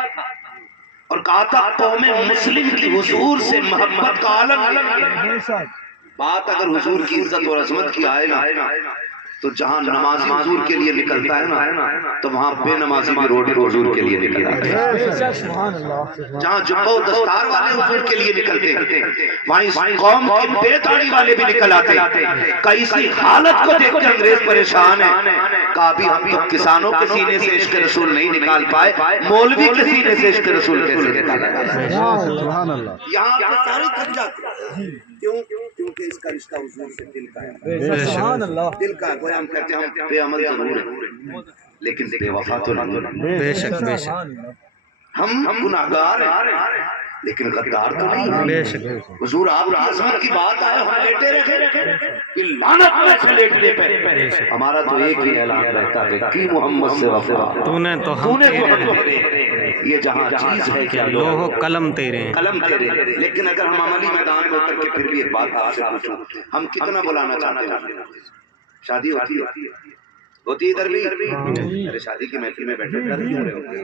اور کہا تھا قوم مسلم کی حضور سے محبت کا عالم. بات اگر حضور کی عزت اور عظمت کی آئے نا تو جہاں نمازی حضور کے لیے نکلتا ہے نا تو وہاں بے نمازی بھی روڈ حضور کے لیے نکلتا ہے. جہاں جبہ و دستار والے حضور کے لیے نکلتے ہیں وہاں اس قوم کے بے داڑھی والے بھی نکل آتے ہیں. کیسی حالت کو دیکھ کر انگریز پریشان ہے, کہا بھی ہم تو کسانوں کے سینے سے عشق رسول نہیں نکال پائے, مولوی کے سینے سے عشق رسول کیسے نکالا جائے. یہاں پہ سارے تھک جاتے ہیں. کیوں؟ کیونکہ اس کا رشتہ حضور سے دل کا ہے. سبحان اللہ. دل کا ہے. ہم کہتے ہیں ہم بے عمل ضرور ہیں لیکن بے وفا تو نہیں. بے شک بے شک. ہم گناہگار ہیں لیکن غدار تو نہیں. بے شک. حضور آپ کی عظمت کی بات آئے ہم لیٹے رہے کہ لعنت میں سے لیٹنے پہ. ہمارا تو ایک ہی اعلان رہتا ہے کہ محمد سے وفا تو نے تو ہم تیرے یہ جہاں چیز ہے کہ لوہ و قلم تیرے ہیں. قلم تیرے. لیکن اگر ہم عملی میدان میں اتر کے پھر بھی ایک بات آپ سے پوچھوں, ہم کتنا بلانا چاہتے ہیں؟ شادی ہوتی ہے ادھر بھی. ارے شادی کی محفل میں بیٹھے ڈر کیوں رہے ہوتے؟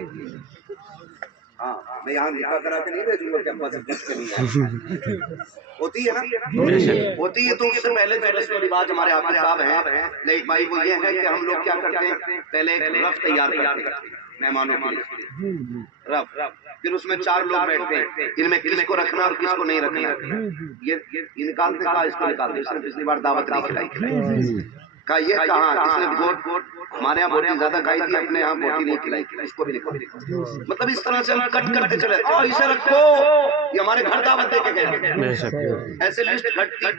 ہاں میں یہاں نکاح کرا کے نہیں بھیجوں گا کہ ابا سے پوچھ کے نہیں آئے. ہوتی ہے نا, ہوتی ہے. تو اس سے پہلے جو رسم و رواج ہمارے حافظ صاحب ہیں لیکن بھائی وہ یہ ہے کہ ہم لوگ کیا کرتے ہیں, پہلے ایک رف تیار کرتے ہیں مہمانوں کے لیے. رف, پھر اس میں 4 لوگ بیٹھتے ہیں, ان میں کس کو رکھنا اور کس کو نہیں رکھنا. یہ نکالتے کہا اس کو نکالتے. اس نے پچھلی بار دعوت نہیں کھلائی. کہا یہ کہاں اس نے گوٹ ہمارے یہاں بوٹی زیادہ کھائی تھی, اپنے یہاں بوٹی نہیں کھلائی, اس کو بھی نکالو. مطلب اس طرح سے ہم کٹ کر کے چلے اسے رکھو, یہ ہمارے گھر دعوت دے کے گئے. ایسے لسٹ گھٹتی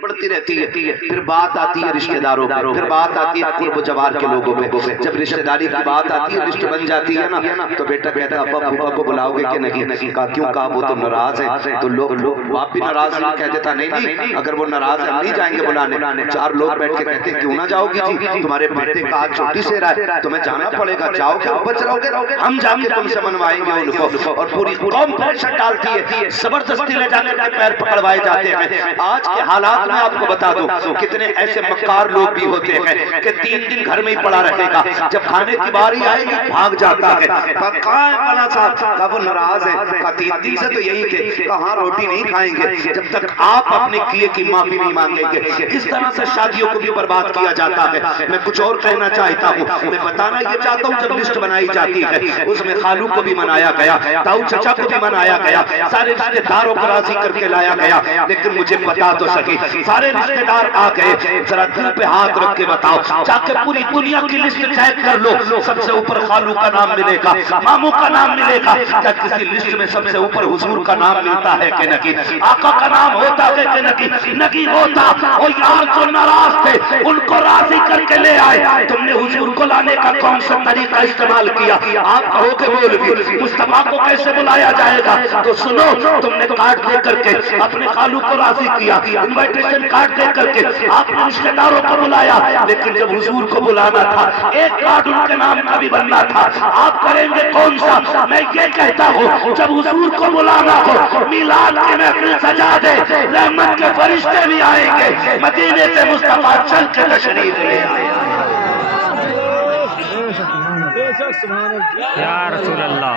بڑھتی رہتی ہے. پھر بات آتی ہے رشتہ داروں پہ, پھر بات آتی ہے قرب و جوار کے لوگوں پہ. جب رشتہ داری کی بات آتی ہے, لسٹ بن جاتی ہے نا, تو بیٹا کہتا ہے ابا پھوپھا کو بلاؤ گے کہ نہیں؟ کہا کیوں؟ کہا وہ تو ناراض ہے. تو لوگ باپ بھی ناراض نہیں, کہہ دیتا نہیں اگر وہ ناراض ہے ہم نہیں جائیں گے بلانے. 4 لوگ بیٹھ کے کہتے کیوں نہ جاؤ گی جی, تمہارے بیٹے کا آج چھوٹی سے رہا ہے, تمہیں جانا پڑے گا, جاؤ گے بچ رہو گے, ہم جا کے تم سے منوائیں گے ان کو. اور پوری قوم پریشر ڈالتی ہے, زبردستی لے جا کے پیر پکڑوائے جاتے ہیں. آج کے حالات میں آپ کو بتا دوں کتنے ایسے مکار لوگ بھی ہوتے ہیں کہ 3 دن گھر میں ہی پڑا رہے گا, جب کھانے کی باری آئے گی بھاگ جاتا ہے. کہاں ہے فلاں صاحب؟ کہا وہ ناراض ہے. کہا 3 دن سے تو یہی تھے. کہاں روٹی نہیں کھائیں گے جب تک آپ اپنے کیے کی معافی نہیں مانگیں گے. اس طرح سے شادیوں کو بھی برباد کیا جاتا ہے. میں کچھ اور کہنا چاہتا ہوں, میں بتانا یہ چاہتا ہوں جب لسٹ بنائی جاتی ہے اس میں خالو کو بھی منایا گیا, تاؤ چچا کو بھی منایا گیا, سارے رشتے داروں کو راضی کر کے لایا گیا. لیکن مجھے بتا تو سکی سارے رشتے دار آ گئے, ذرا دل پہ ہاتھ رکھ کے بتاؤ, جا کے پوری دنیا کی لسٹ چیک کر لو, سب سے اوپر خالو کا نام ملے گا, ماموں کا نام ملے گا. کیا کسی لسٹ میں سب سے اوپر حضور کا نام ملتا ہے کہ نہیں؟ آقا کا نام ہوتا ہے کہ نہیں ہوتا؟ وہ یار جو ناراض تھے ان کو راضی کر کے لے آئے. تم نے حضور کو لانے کا کون سا طریقہ استعمال کیا؟ آپ کہو کہ مولوی مصطفیٰ کو کیسے بلایا جائے گا؟ تو سنو, تم نے کارڈ دے کر کے اپنے خالو کو راضی کیا, انویٹیشن کارڈ دے کر کے آپ نے رشتے داروں کو بلایا. لیکن جب حضور کو بلانا تھا ایک کارڈ ان کے نام کا بھی بننا تھا. آپ کریں گے کون سا؟ میں یہ کہتا ہوں جب حضور کو بلانا ہو میلاد کی محفل سجا دے, رحمت کے فرشتے بھی آئیں گے, مدینے سے مصطفیٰ چل کے تشریف لے آئے. یا رسول اللہ.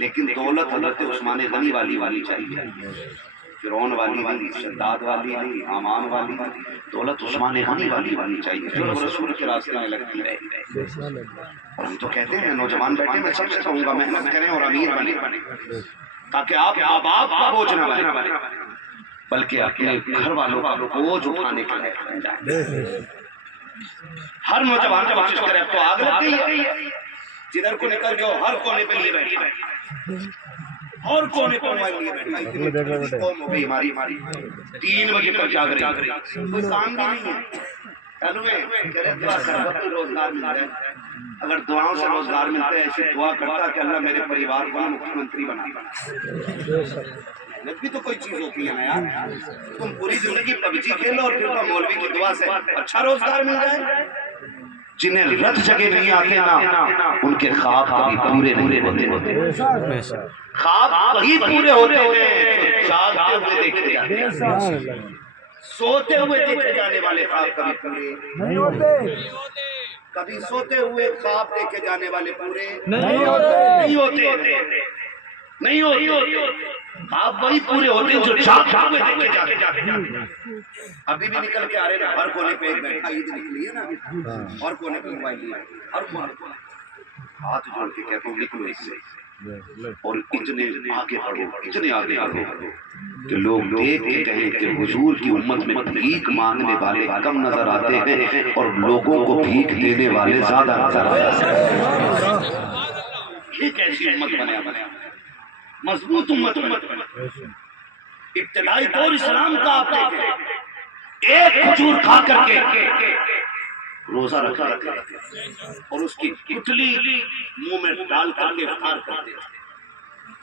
لیکن دولت حضرت عثمان غنی والی چاہیے، فرعون والی نہیں، شداد والی نہیں، حامان والی نہیں، دولت عثمان غنی والی چاہیے جو رسول کے راستے میں لگتی رہے۔ اور ہم تو کہتے ہیں نوجوان بیٹھے، میں سب سے کہوں گا محنت کریں اور امیر بنے، تاکہ آپ ماں باپ کا بوجھ نہ بنے بلکہ اپنے گھر والوں کا بوجھ اٹھانے کے لیے بن جائیں۔ ہر نوجوان کا کوشش کرے، اب تو آگ لگ گئی ہے، جدھر کو نکل جاؤ ہر کونے پہ لیے بیٹھے، اور کونے پر موبائل لیے بیٹھے، قوم ہو گئی ہماری 3 بجے تک جاگ رہی، کوئی کام بھی نہیں ہے، چلو کہہ دعا کرو کوئی روزگار مل جائے۔ اگر دعاؤں سے روزگار ملتے ہیں ایسے دعا کرتا کہ اللہ میرے پریوار کو مکھی منتری بنا۔ محنت بھی تو کوئی چیز ہوتی ہے نا یار، تم پوری زندگی پبجی کھیلو اور پھر مولوی کی دعا سے اچھا روزگار مل جائے۔ جنہیں رت جگہ نہیں آتے نا ان کے خواب کبھی پورے نہیں ہوتے، خواب وہی پورے ہوتے ہیں جو جاگتے ہوئے دیکھے جاتے ہیں، سوتے ہوئے دیکھے جانے والے خواب کبھی پورے نہیں ہوتے، کبھی سوتے ہوئے خواب دیکھے جانے والے پورے نہیں ہوتے، خواب وہی پورے ہوتے ہیں جو جاگتے ہوئے دیکھے جاتے ہیں۔ ابھی بھی نکل کے آ رہے نا، ہر کونے پہ ایک بیٹھا، عید نکلی ہے نا، ہر کونے پہ موبائل لیا، ہر کونے پہ ہاتھ جوڑ کے کہتا ہوں نکلو اس سے، اور اتنے آگے بڑھو، اتنے آگے بڑھو کہ لوگ دیکھ کے کہیں کہ حضور کی امت میں بھیک مانگنے والے کم نظر آتے ہیں اور لوگوں کو بھیک دینے والے زیادہ نظر آتے ہیں۔ یہ کیسی امت بنے ہمارے، مضبوط امت بنے۔ ابتدائی دور اسلام کا آپ دیکھیں، ایک کھجور کھا کر کے روزہ رکھا اور اس کی گٹلی منہ میں ڈال کر کے افطار کرتے تھے۔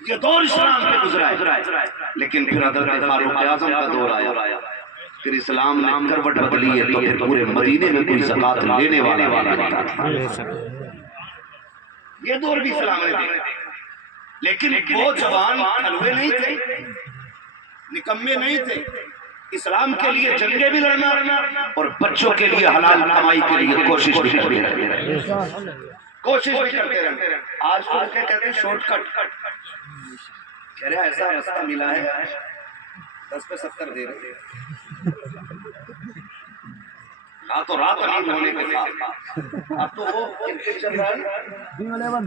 یہ دور اسلام میں گزرا ہے، لیکن پھر حضرت فاروق اعظم کا دور آیا، پھر اسلام نے کروٹ بدلی ہے تو پھر پورے مدینے میں کوئی زکوٰۃ لینے والا نہیں تھا۔ یہ دور بھی اسلام نے دیکھا، لیکن وہ جوان کھلوے نہیں تھے، نکمے نہیں تھے، اسلام کے لیے جنگیں بھی لڑنا اور بچوں کے لیے حلال کمائی کے لیے کوشش بھی کرتے رہے، آج تو کہتے ہیں شارٹ کٹ، کہہ رہے ایسا راستہ ملا ہے 10 پہ 70 دے رہے، رات و رات امیر ہونے کے ساتھ اب تو وہ کرکٹ چل رہا ہے، ڈریم 11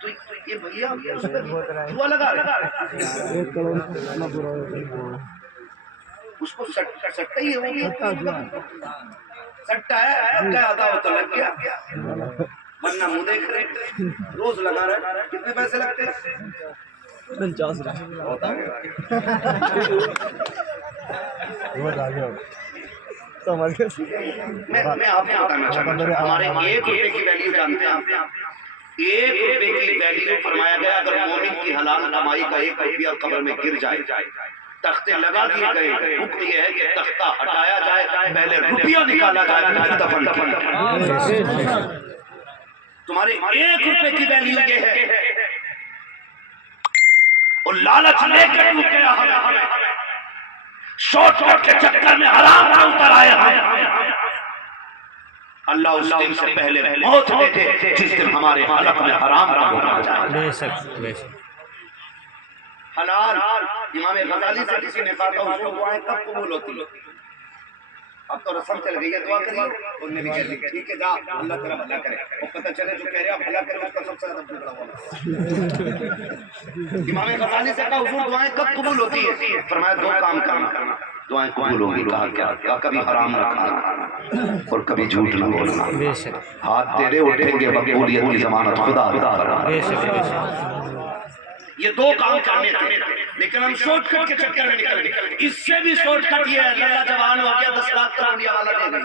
تو یہ بھیا دعا لگا اس کو سٹا ہی ہے، سٹا ہے آدھا ہو تو لگ گیا، ورنہ منہ دیکھ رہے روز لگا رہے۔ کتنے پیسے لگتے ہیں؟ 50 بہت آگے میں آپ کو بتانا چاہتا ہوں، ہمارے 1 روپے کی ویلیو جانتے ہیں آپ؟ 1 روپے کی ویلیو فرمایا گیا اگر مومن کی حلال کمائی کا 1 روپیہ قبر میں گر جائے، تختے لگا دیے گئے، حکم یہ ہے کہ تختہ ہٹایا جائے، پہلے روپیہ نکالا جائے پھر دفن کیا جائے۔ تمہارے 1 روپے کی ویلیو یہ ہے، اور لالچ لے کر ڈوب گیا ہمیں، شارٹ کٹ کے چکر میں حرام میں اتر آئے ہیں۔ اللہ اس دن سے پہلے موت دے دے جس دن ہمارے حلق میں حرام کا ہونا جائے۔ حلال امام غزالی سے کسی نے کہا تھا اس کو دعائیں کب قبول ہوتی؟ اب تو رسم چل گئی ہے دعا کریے، انہوں نے بھی کہہ دیا ٹھیک ہے جا اللہ تیرا بھلا کرے، وہ پتہ چلے جو کہہ رہے آپ بھلا کرے اس کا سب سے زیادہ بھلا ہوا۔ امام غزالی سے کہا حضور دعائیں کب قبول ہوتی ہے؟ فرمایا 2 کام کرنا، دعائیں قبول ہوگی، کہا کیا؟ کبھی حرام نہ کھانا اور کبھی جھوٹ نہ بولنا، ہاتھ تیرے اٹھیں گے مقبولیت کی ضمانت خدا عطا فرمائے۔ یہ 2 کام کرنے تھے، لیکن ہم شارٹ کٹ کے چکر میں نکل گئے۔ اس سے بھی شارٹ کٹ یہ ہے، اللہ جوان ہو گیا 10 لاکھ کا انڈیا والا دے دیں،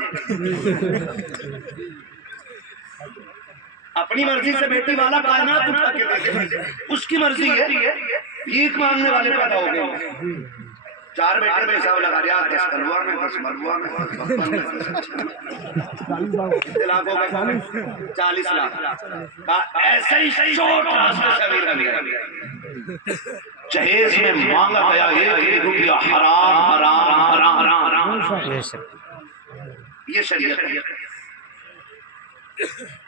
اپنی مرضی سے بیٹی والا کائنات اٹھا کے دے دیں، اس کی مرضی ہے، بھیک مانگنے والے پیدا ہو گئے۔ 4 بیٹے میں حساب لگا رہا، 10 کلوا میں، 10 ملوا میں، 40 لاکھ ہو گئے، 40 لاکھ ایسے ہی شارٹ راستے سے امیر بن گئے۔ جہیز میں مانگا گیا 1 روپیہ حرام حرام حرام حرام، یہ شریعت ہے،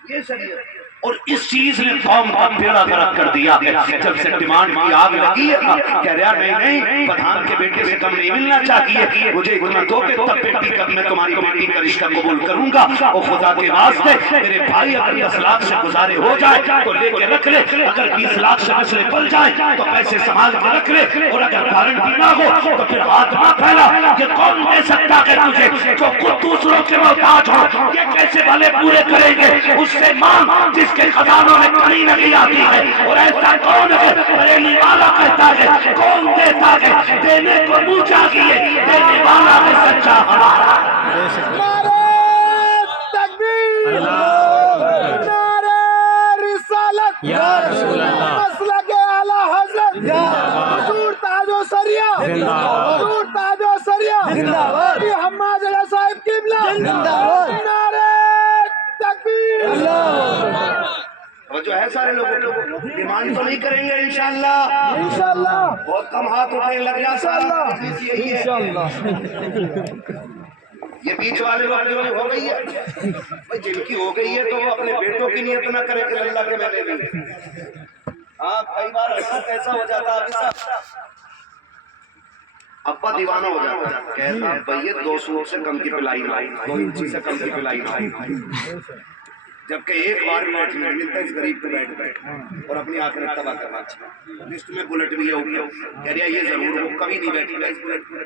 یہ شریعت، اور اس چیز نے قوم کا بیڑا غرق کر دیا ہے۔ جب سے ڈیمانڈ کی آگ لگی ہے، کہہ رہا نہیں پٹھان کے بیٹے سے کم نہیں ملنا چاہیے، مجھے اتنا دو کہ تب بیٹی کا میں تمہاری بیٹی کا رشتہ قبول کروں گا، اور خدا کے واسطے میرے بھائی اگر 10 لاکھ سے گزارے ہو جائے تو لے کے رکھ لے، اگر 20 لاکھ سے مسئلے پل جائیں تو پیسے سنبھال کے رکھ لے، اور اگر گارنٹی نہ ہو تو پھر ہاتھ نہ پھیلا کہ کون دے سکتا ہے تجھے، جو خود دوسروں کے محتاج ہو، یہ کیسے والے پورے کریں گے، اس سے مانگ جس کے خزانوں میں کمی نہیں آتی ہے، اور ایسا کون ہے بریلی والا کہتا ہے کون دیتا ہے، دینے کو منہ چاہیے، دینے والا ہے سچا ہمارا۔ یا رسول اللہ مسلک اعلی حضرت حضور تاج و سریہ، حضور تاج و سریہ، حضرت حماد علیہ صاحب قبلہ، نعرہ تکبیر۔ اور جو ہے سارے لوگ ڈیمانڈ تو نہیں کریں گے انشاءاللہ، انشاءاللہ بہت کم ہاتھ اٹھنے لگ جا سارا یہی ہے۔ یہ بیچ والے لوگ جو ہو گئی ہے بھائی، جن کی ہو گئی ہے تو وہ اپنے بیٹوں کی نیت نہ کرے کہ اللہ کے میں دے دیں۔ ہاں کئی بار ایسا ہو جاتا ہے، ابا دیوانہ ہو جاتا ہے، کہتا بھائی 2 سوٹ سے کم کی پلائی نہ آئی، 2 انچی سے کم کی پلائی نہ آئی، جبکہ ایک بار بیٹھ ملتا ہے اس غریب کو بیٹھ اور اپنی آخرت تباہ کرنا چاہیے۔ لسٹ میں بلٹ بھی ہے، کہہ رہا یہ ضرور ہو، کبھی نہیں بیٹھی گا اس بلٹ پر،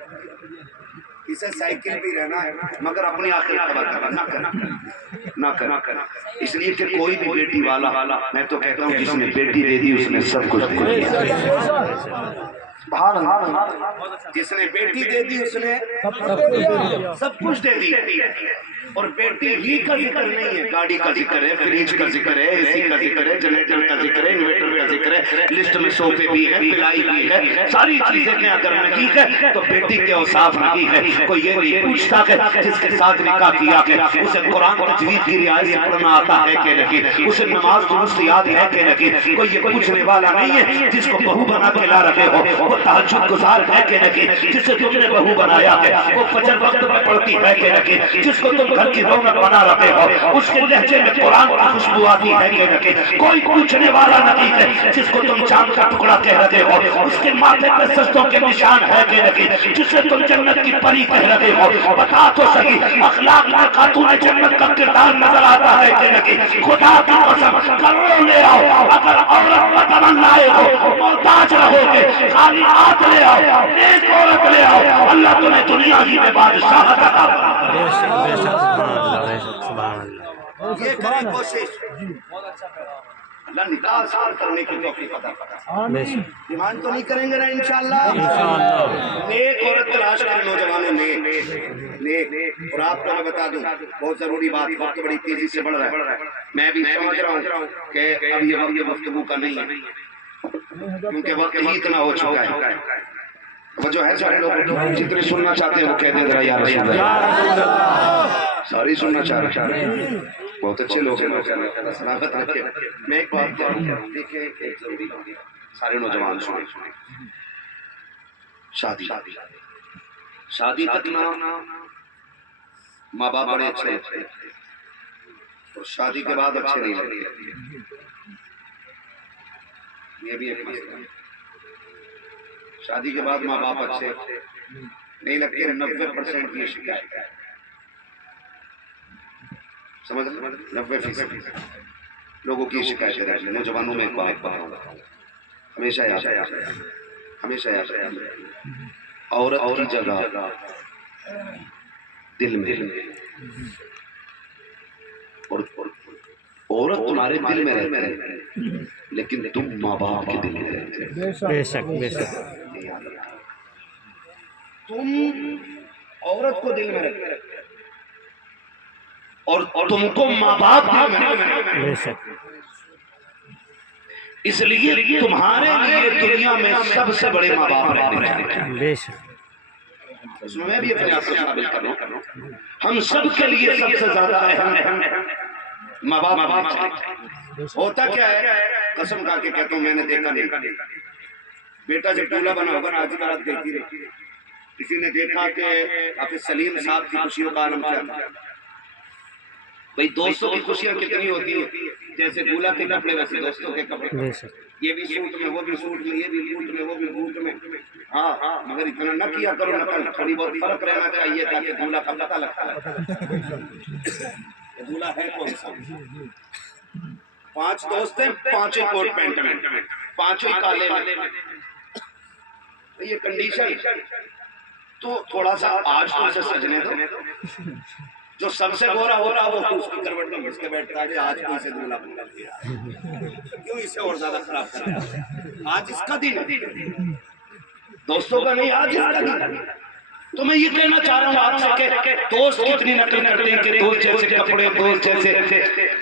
اسے سائیکل بھی رہنا ہے مگر اپنی آخرت تباہ کرنا نہ کرنا۔ اس لیے کہ کوئی بھی بیٹی والا، میں تو کہتا ہوں جس نے بیٹی دے دی اس نے سب کچھ دے دیا، جس نے بیٹی دے دی اس نے سب کچھ دے دیا، اور بیٹی ہی کا ذکر نہیں ہے، گاڑی کا ذکر ہے، فریج کا ذکر ہے، اے سی کا ذکر ہے، جنریٹر کا ذکر ہے، انورٹر کا ذکر ہے، لسٹ میں صوفے بھی ہے، پلائی بھی ہے، ساری چیزیں کے اگر نہیں ہے تو بیٹی کے اوصاف نہیں ہے۔ کوئی یہ نہیں پوچھتا کہ جس کے ساتھ نکاح کیا ہے اسے قرآن تجوید کی رعایت سے پڑھنا آتا ہے کہ نہیں، اسے نماز درست یاد ہے کہ نہیں، کوئی یہ پوچھنے والا نہیں ہے جس کو بہو بنا کے لا رہے ہو وہ تہجد گزار ہے کہ نہیں، جسے تم نے بہو بنایا ہے وہ فجر وقت میں پڑھتی ہے کہ نہیں، جس کو تم گھر کی رونق بنا رہے ہو اس کے لہجے میں قرآن کی خوشبو آتی ہے کہ نہیں، کوئی پوچھنے والا نہیں ہے جس کو تم چاند کا ٹکڑا کہہ رہے ہو اس کے ماتھے پہ سجدوں کے نشان ہے کہ نہیں، جسے تم جنت کی پری کہہ رہے ہو، بتا تو صحیح اخلاق میں خاتون جنت کا کردار نظر آتا ہے کہ نہیں، خدا کی قسم کروڑوں لے آؤ اگر عورت کا تمنائے ہو محتاج رہو گے، خالی ہاتھ لے آؤ، ایک عورت لے آؤ، اللہ تمہیں دنیا ہی میں بادشاہ عطا یہ کریں کوشش، اللہ نکاح آسان کرنے کی توفیق عطا فرمائے۔ ڈیمانڈ تو نہیں کریں گے نا انشاءاللہ، نیک عورت تلاش کریں نوجوانوں نیک، اور آپ کو میں بتا دوں بہت ضروری بات، وقت بڑی تیزی سے بڑھ رہا ہے، میں بھی سمجھ رہا ہوں کہ اب یہ وقت گفتگو کا نہیں ہے کیونکہ وقت ہی اتنا ہو چکا ہے۔ وہ جو ہے سارے لوگ جتنے سننا چاہتے ہیں وہ کہہ دیں ذرا یا رسول اللہ، ساری سننا چاہ رہے ہیں، بہت اچھے لوگ ہیں، صلاحت رکھتے ہیں۔ میں ایک بات کہوں، دیکھیں ایک ضروری سارے نوجوان سنیں، شادی تک نہ ماں باپ بڑے اچھے ہوتے ہیں اور شادی کے بعد اچھے نہیں لگتے، یہ بھی ایک مسئلہ ہے۔ شادی کے بعد ماں باپ اچھے نہیں لگتے، 90% کی شکایت ہے، سمجھ 90% لوگوں کی شکایتیں رہتی ہیں۔ نوجوانوں میں ایک بات ہمیشہ یاد ہے، عورت کی جگہ دل میں، اور عورت تمہارے دل میں رہتے ہیں لیکن تم ماں باپ کے دل میں رہتے ہیں۔ بے شک بے شک، تم عورت کو دل میں رکھتے اور تم کو ماں باپ دل میں رکھتے، بے شک، اس لیے تمہارے لیے دنیا میں سب سے بڑے ماں باپ رہنے چاہیے۔ بے شک، اس میں بھی اپنے آپ کو شامل کروں، ہم سب کے لیے سب سے زیادہ اہم ماں باپ۔ ہوتا کیا ہے، قسم کھا کے کہتا ہوں میں نے دیکھا نہیں، بیٹا جب ٹولہ بنا ہوگا نا، آج بارات گئی تھی، کسی نے دیکھا کہ حافظ سلیم صاحب کی خوشیوں کا عالم کیا تھا، بھائی دوستوں کی خوشیاں کتنی ہوتی ہیں، جیسے دولہا کے کپڑے ویسے دوستوں کے کپڑے، بے شک یہ بھی سوٹ میں وہ بھی سوٹ میں، یہ بھی بوٹ میں وہ بھی بوٹ میں. ہاں مگر اتنا نہ کیا کرو نقل، تھوڑی بہت فرق رہنا چاہیے تاکہ دولہا کا پتہ لگتا ہے دولہا ہے کون سا. 5 دوست ہیں، 5 کوٹ پینٹ میں، 5 کالے میں. یہ کنڈیشن تو تھوڑا سا آج تو اسے سجنے دو. جو سب سے گورا ہو رہا وہ اس کی کروٹ میں گھس کے بیٹھتا ہے، آج کو اسے دولہا بنا دیا، کیوں اسے اور زیادہ خراب کر رہا ہے. آج اس کا دن ہے، دوستوں کا نہیں، آج اس کا دن. تو میں یہ کہنا چاہ رہا ہوں آپ سے کہ دوست کتنی نقل کرتے ہیں کہ دوست جیسے کپڑے، دوست جیسے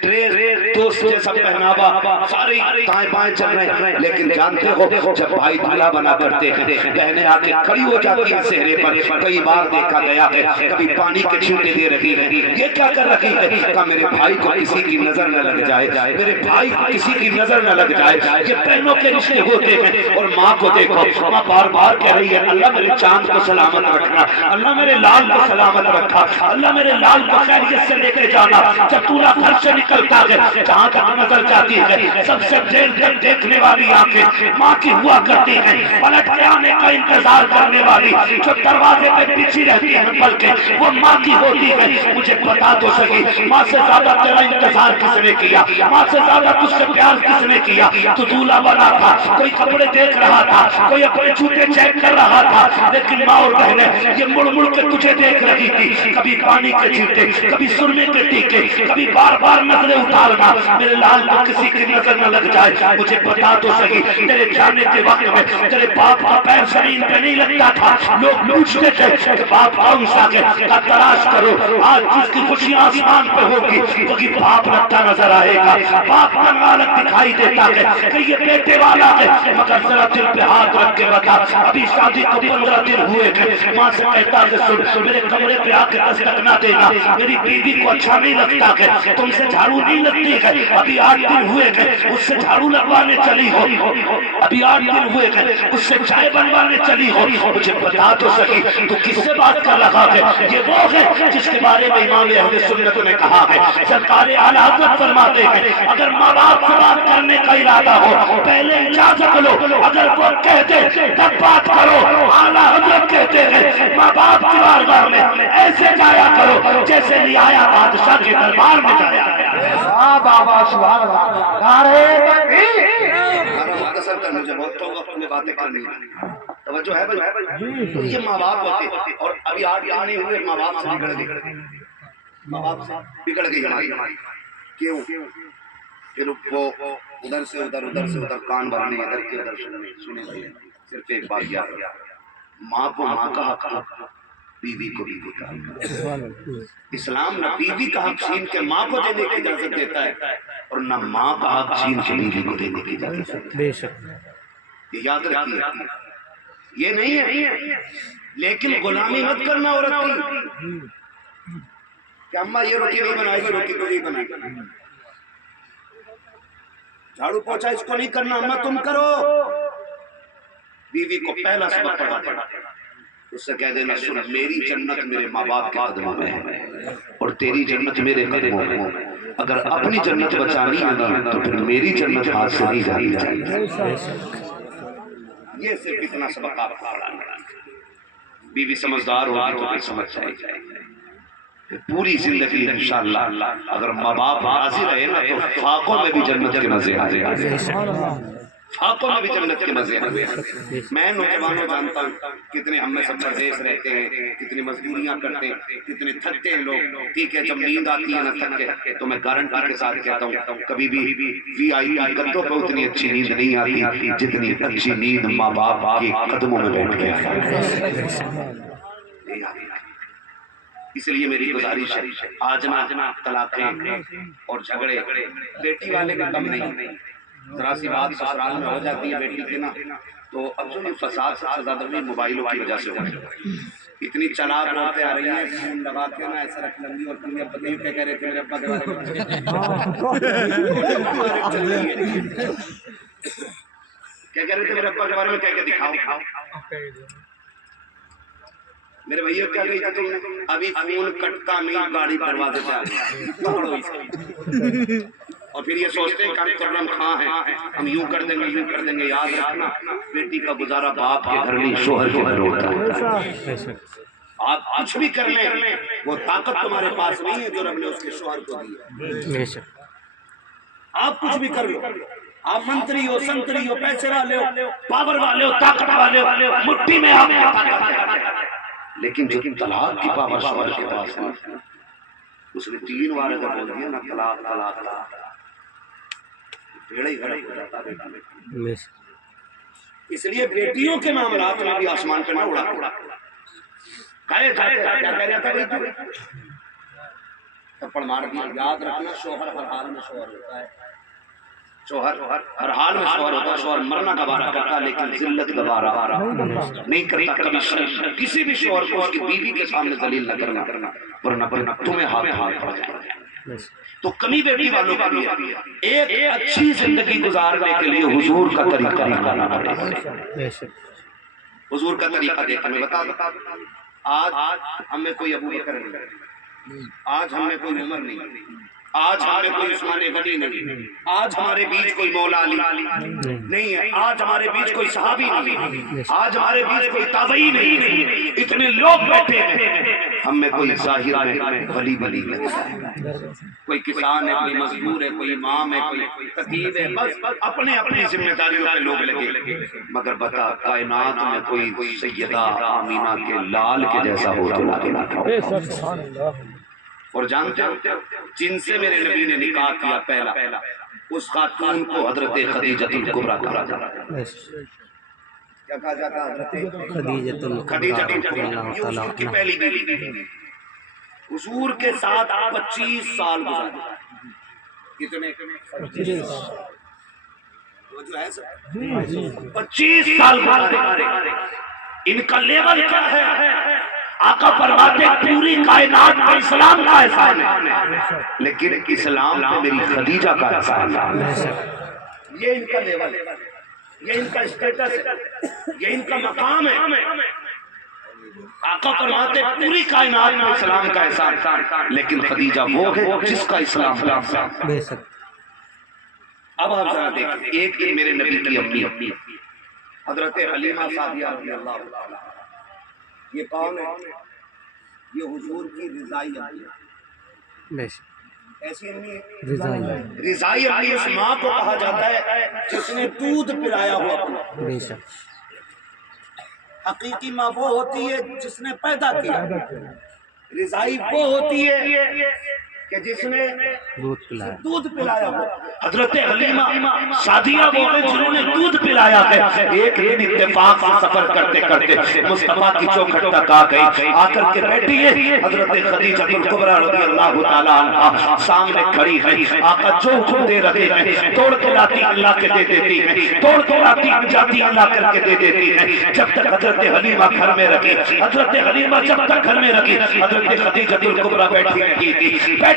ڈریس، دوست جیسا پہناوا، سارے دائیں بائیں چل رہے ہیں. لیکن جانتے ہو جب بھائی دولہا بنا کرتے ہیں بہنیں آ کے کھڑی ہو جاتی ہیں چہرے پر. کئی بار دیکھا گیا ہے کبھی پانی کے چھینٹے دے رہی ہے، یہ کیا کر رہی ہے کہ میرے بھائی کو کسی کی نظر نہ لگ جائے، میرے بھائی کو کسی کی نظر نہ لگ جائے. یہ بہنوں کے رشتے ہوتے ہیں. اور ماں کو دیکھو، ماں بار بار کہہ رہی ہے اللہ میرے چاند کو سلامت رکھنا، اللہ میرے لال کو سلامت رکھا، اللہ میرے لال کو خیریت سے لے کے جانا. جب دولہا گھر سے نکلتا ہے جہاں تک نظر جاتی ہے سب سے دیر تک دیکھنے والی آنکھیں ماں کی ہوا کرتی ہیں. پلٹ کے آنے کا انتظار کرنے والی جو دروازے پہ پیچھے رہتی ہیں بلکہ وہ ماں کی ہوتی ہے. مجھے بتا تو صحیح، ماں سے زیادہ تیرا انتظار کس نے کیا؟ ماں سے زیادہ تجھ سے پیار کس نے کیا؟ تو دولہا بنا تھا، کوئی کپڑے دیکھ رہا تھا، کوئی اپنے جوتے چیک کر رہا تھا، لیکن ماں اور بہنیں یہ مڑ مڑ کے تجھے دیکھ رہی تھی. کبھی پانی کے چھینٹے، کبھی سرمے کے ٹیکے، کبھی بار بار نظریں اتارنا میرے لال کو کسی کی نظر نہ لگ جائے. مجھے بتا تو صحیح، تیرے جانے کے وقت میں تیرے باپ کا پیر زمین پہ نہیں لگتا تھا. لوگ پوچھتے تھے کہ باپ کون سا ہے، کا تلاش کرو. آج جس کی خوشیاں آسمان پہ ہوگی وہی باپ لگتا نظر آئے گا. باپ کا غالب دکھائی دیتا ہے کہ یہ بیٹے والا ہے، مگر ذرا دل پہ ہاتھ رکھ کے بتا ابھی شادی کو 15 دن ہوئے تھے. ماں سے کہتا ہے سن میرے کمرے پہ آ کے دستک نہ دینا، میری بیوی کو اچھا نہیں لگتا ہے، تم سے جھاڑو نہیں لگتی ہے. ابھی 8 دن ہوئے ہیں اس سے جھاڑو لگوانے چلی ہو، ابھی 8 دن ہوئے ہیں اس سے چائے بنوانے چلی ہو. مجھے بتا تو صحیح تو کس سے بات کر رہا ہے؟ یہ وہ ہے جس کے بارے میں امام اہل سنت نے کہا ہے. سرکار اعلیٰ حضرت فرماتے ہیں اگر ماں باپ سے بات کرنے کا ارادہ ہو پہلے اجازت لو، اگر وہ کہتے تب بات کرو. اعلیٰ حضرت کہتے ہیں ماں باپ کی بارگاہ میں ایسے جایا کرو جیسے رعایا بادشاہ کے دربار میں جایا گیا. بابا سبحان اللہ، نعرہ تکبیر. مختصر کر مجھے بہت وقت میں باتیں کرنی ہیں، توجہ ہے بھائی. یہ ماں باپ ہوتے اور ابھی 8 دن نہیں ہوئے ماں باپ سے بگڑ گئی، ماں باپ سے بگڑ گئی ہماری. کیوں؟ پھر وہ ادھر سے ادھر، ادھر سے ادھر کان بھرنے، ادھر کے ادھر سنے گئے. صرف ایک بات یاد رکھا، ماں کو ماں کا حق تھا، بیوی کو بیوی کا حق. اسلام نہ بیوی کا حق چھین کے ماں کو دینے کی اجازت دیتا ہے اور نہ ماں کا حق چھین کے بیوی کو دینے کی اجازت دیتا ہے. بے شک یہ یاد رکھیے، یہ نہیں ہے. لیکن غلامی مت کرنا عورت کی کہ اماں یہ روٹی نہیں بنائے گی، روٹی کو نہیں بنائے گی. جھاڑو پوچھا اس کو نہیں کرنا، اماں تم کرو. بیوی کو پہلا سبق پڑھا پڑا، اس سے کہہ دینا سن میری جنت میرے ماں باپ کے قدموں میں ہے اور تیری جنت میرے قدموں میں. اگر اپنی جنت بچانی ہے تو پھر میری جنت ہاتھ سے نہیں جانی چاہیے. یہ صرف اتنا سبق آپ کو پڑھانا. بیوی سمجھدار ہوگی تو بھی سمجھ جائے گی. پوری زندگی انشاءاللہ اگر ماں باپ راضی رہے نا تو فاقوں میں بھی جنت کے مزے آ جائیں گے، فاقوں میں بھی جنت کے مزے آ جائیں گے. میں نوجوانوں جانتا ہوں کتنے ہم میں سب پردیس رہتے ہیں، کتنی مزدوریاں کرتے ہیں، کتنے تھکتے ہیں لوگ. ٹھیک ہے جب نیند آتی ہے نا تھک کے تو میں گارنٹی کے ساتھ کہتا ہوں کبھی بھی وی آئی پی گدوں پہ اتنی اچھی نیند نہیں آتی جتنی اچھی نیند ماں باپ کے قدموں میں بیٹھ کے آتی. اس لیے میری گزارش ہے آج نہ طلاقیں اور جھگڑے بیٹی والے کا کم نہیں. ذرا سی بات سسرال میں ہو جاتی ہے بیٹی کے نا تو اب جو فساد سب سے زیادہ بھی موبائلوں کی وجہ سے ہو رہا ہے. اتنی چلاک عورتیں آ رہی ہیں فون لگا کے نا ایسا رکھ لیں گی اور تم ابا نہیں کہہ رہے تھے میرے ابا کے بارے میں کیا کہہ رہے تھے میرے ابا کے بارے میں کہہ کے دکھاؤ. میرے بھائیو کیا کہی تھی تم نے؟ ابھی فون کٹتا نہیں گاڑی دروازے پہ آ گئی پکڑو اسے۔ اور پھر یہ سوچتے ہیں کہ ہم کرم خواہ ہیں، ہم یوں کر دیں گے یوں کر دیں گے۔ یاد رکھنا بیٹی کا گزارا باپ کے گھر نہیں شوہر کے گھر ہوتا ہے۔ بے شک آپ کچھ بھی کر لیں وہ طاقت تمہارے پاس نہیں ہے جو رب نے اس کے شوہر کو دی ہے۔ بے شک آپ کچھ بھی کر لو، آپ منتری ہو سنتری ہو پیسے والے ہو پاور والے ہو طاقت والے ہو، مٹھی میں آپ کے طاقت ہے، لیکن جو طلاق کی پاور شوہر کے پاس ہے اس نے 3 بار اگر بول دیا نا طلاق طلاق طلاق بھیڑا ہی بھیڑا ہو جاتا ہے بیٹا میں۔ بے شک اس لیے بیٹیوں کے معاملات میں بھی آسمان پہ نہ اڑا کہے کیا کہہ رہا تھا بھائی تھپڑ مار دیا۔ یاد رکھنا شوہر ہر حال میں شوہر ہوتا ہے، شوہر ہر حال میں شوہر ہوتا ہے۔ شوہر مرنا گوارا کرتا ہے لیکن ذلت گوارا نہیں کرتا کبھی۔ کسی بھی شوہر کو اس کی بیوی کے سامنے ذلیل نہ کرنا ورنہ تمہیں ہاتھ پڑ جائے گا۔ تو کمی بیٹی والوں کا بھی ایک اچھی زندگی گزارنے کے لیے حضور کا طریقہ نکالنا پڑے گا۔ بے شک حضور کا طریقہ دیکھ میں بتا دوں، آج ہم میں کوئی ابو بکر نہیں، آج ہم میں کوئی عمر نہیں، آج ہم میں کوئی عثمان غنی نہیں، آج ہمارے بیچ کوئی مولا علی نہیں ہے، آج ہمارے بیچ کوئی صحابی نہیں، آج ہمارے بیچ کوئی تابعی نہیں، اتنے لوگ بیٹھے ہیں، ہم میں کوئی ظاہر میں ولی ولی لگتا ہے، کوئی کسان ہے کوئی مزدور ہے کوئی امام ہے کوئی خطیب ہے، بس اپنے اپنی ذمہ داریوں پہ لوگ لگے۔ مگر بتا کائنات میں کوئی سیدہ آمینہ کے لال کے جیسا ہو تو لا۔ اور جانتے ہو جن سے میرے نبی نے نکاح کیا پہلا اس خاتون کو حضرت خدیجہ الکبریٰ کہا جاتا ہے۔ کیا کہا جاتا ہے؟ حضرت خدیجہ الکبریٰ، یہ حضور کی پہلی بیوی تھی۔ حضور کے ساتھ 25 سال گزارے۔ کتنے؟ 25 سال گزارے۔ ان کا لیول کیا ہے؟ آقا فرماتے پوری کائنات میں اسلام کا احسان ہے لیکن اسلام پہ میری خدیجہ کا احسان ہے۔ یہ ان کا لیول ہے، یہ ان کا اسٹیٹس ہے، یہ ان کا مقام ہے۔ آقا فرماتے پوری کائنات میں اسلام کا احسان لیکن خدیجہ وہ ہے جس کا اسلام ہے۔ بے شک اب آپ ذرا دیکھیں، ایک دن میرے نبی کی امی حضرت حلیمہ سعدیہ رضی اللہ تعالیٰ، یہ کون ہے؟ یہ حضور کی رضائی امی ہے۔ بے شک ایسی امی ہے رضائی رضائی امی اس ماں کو کہا جاتا ہے جس نے دودھ پلایا ہوا اپنا۔ بے شک حقیقی ماں وہ ہوتی ہے جس نے پیدا کیا، رضائی وہ ہوتی ہے کہ جس نے دودھ پلایا ہوا۔ حضرت حلیمہ سعدیہ وہ ہیں جنہوں نے دودھ پلایا ہے۔ ایک دن اتفاق سے سفر کرتے کرتے مصطفیٰ کی چوکھٹ تک آ گئی، آ کر کے بیٹھی ہے حضرت خدیجہ الکبریٰ رضی اللہ تعالیٰ عنہا سامنے کھڑی ہے۔ آقا جو حکم دے رہے ہیں توڑ کے لاتی اللہ کے دے دیتی ہیں، توڑ کے لاتی جاتی اللہ کر کے دے دیتی ہیں۔ جب تک حضرت حلیمہ گھر میں رکھی، حضرت حلیمہ جب تک گھر میں رکھی، حضرت خدیجہ الکبریٰ بیٹھی رہی تھی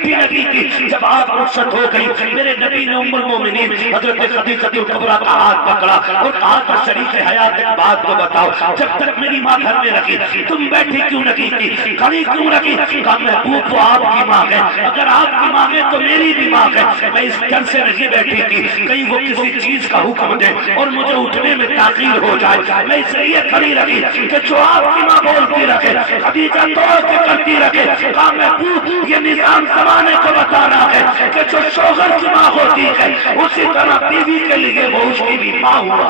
نبی کی۔ جب آپ رخصت ہو گئی میرے نبی نے ام المومنین حضرت خدیجہ الکبریٰ کا ہاتھ پکڑا اور کہا کہ شریک حیات ایک بات کو بتاؤ، جب تک میری ماں گھر میں رکھی تم بیٹھی کیوں رکھی تھی، کھڑی کیوں رکھی؟ کہا محبوب وہ آپ کی ماں ہے، اگر آپ کی ماں ہے تو میری بھی ماں ہے، میں اس ڈر سے نہیں بیٹھی تھی کہیں وہ کسی چیز کا حکم دے اور مجھے اٹھنے میں تاخیر ہو جائے، میں اس لیے کھڑی رکھی کہ جو آپ کی ماں بولتی رکھے خدیجہ توڑ کے کرتی رکھے۔ کہا محبوب یہ نظام زمانے کو بتا رہا ہے کہ جو شوہر کی ماں ہوتی ہے اسی طرح بیوی کے لیے وہ اس کی بھی ماں ہوا۔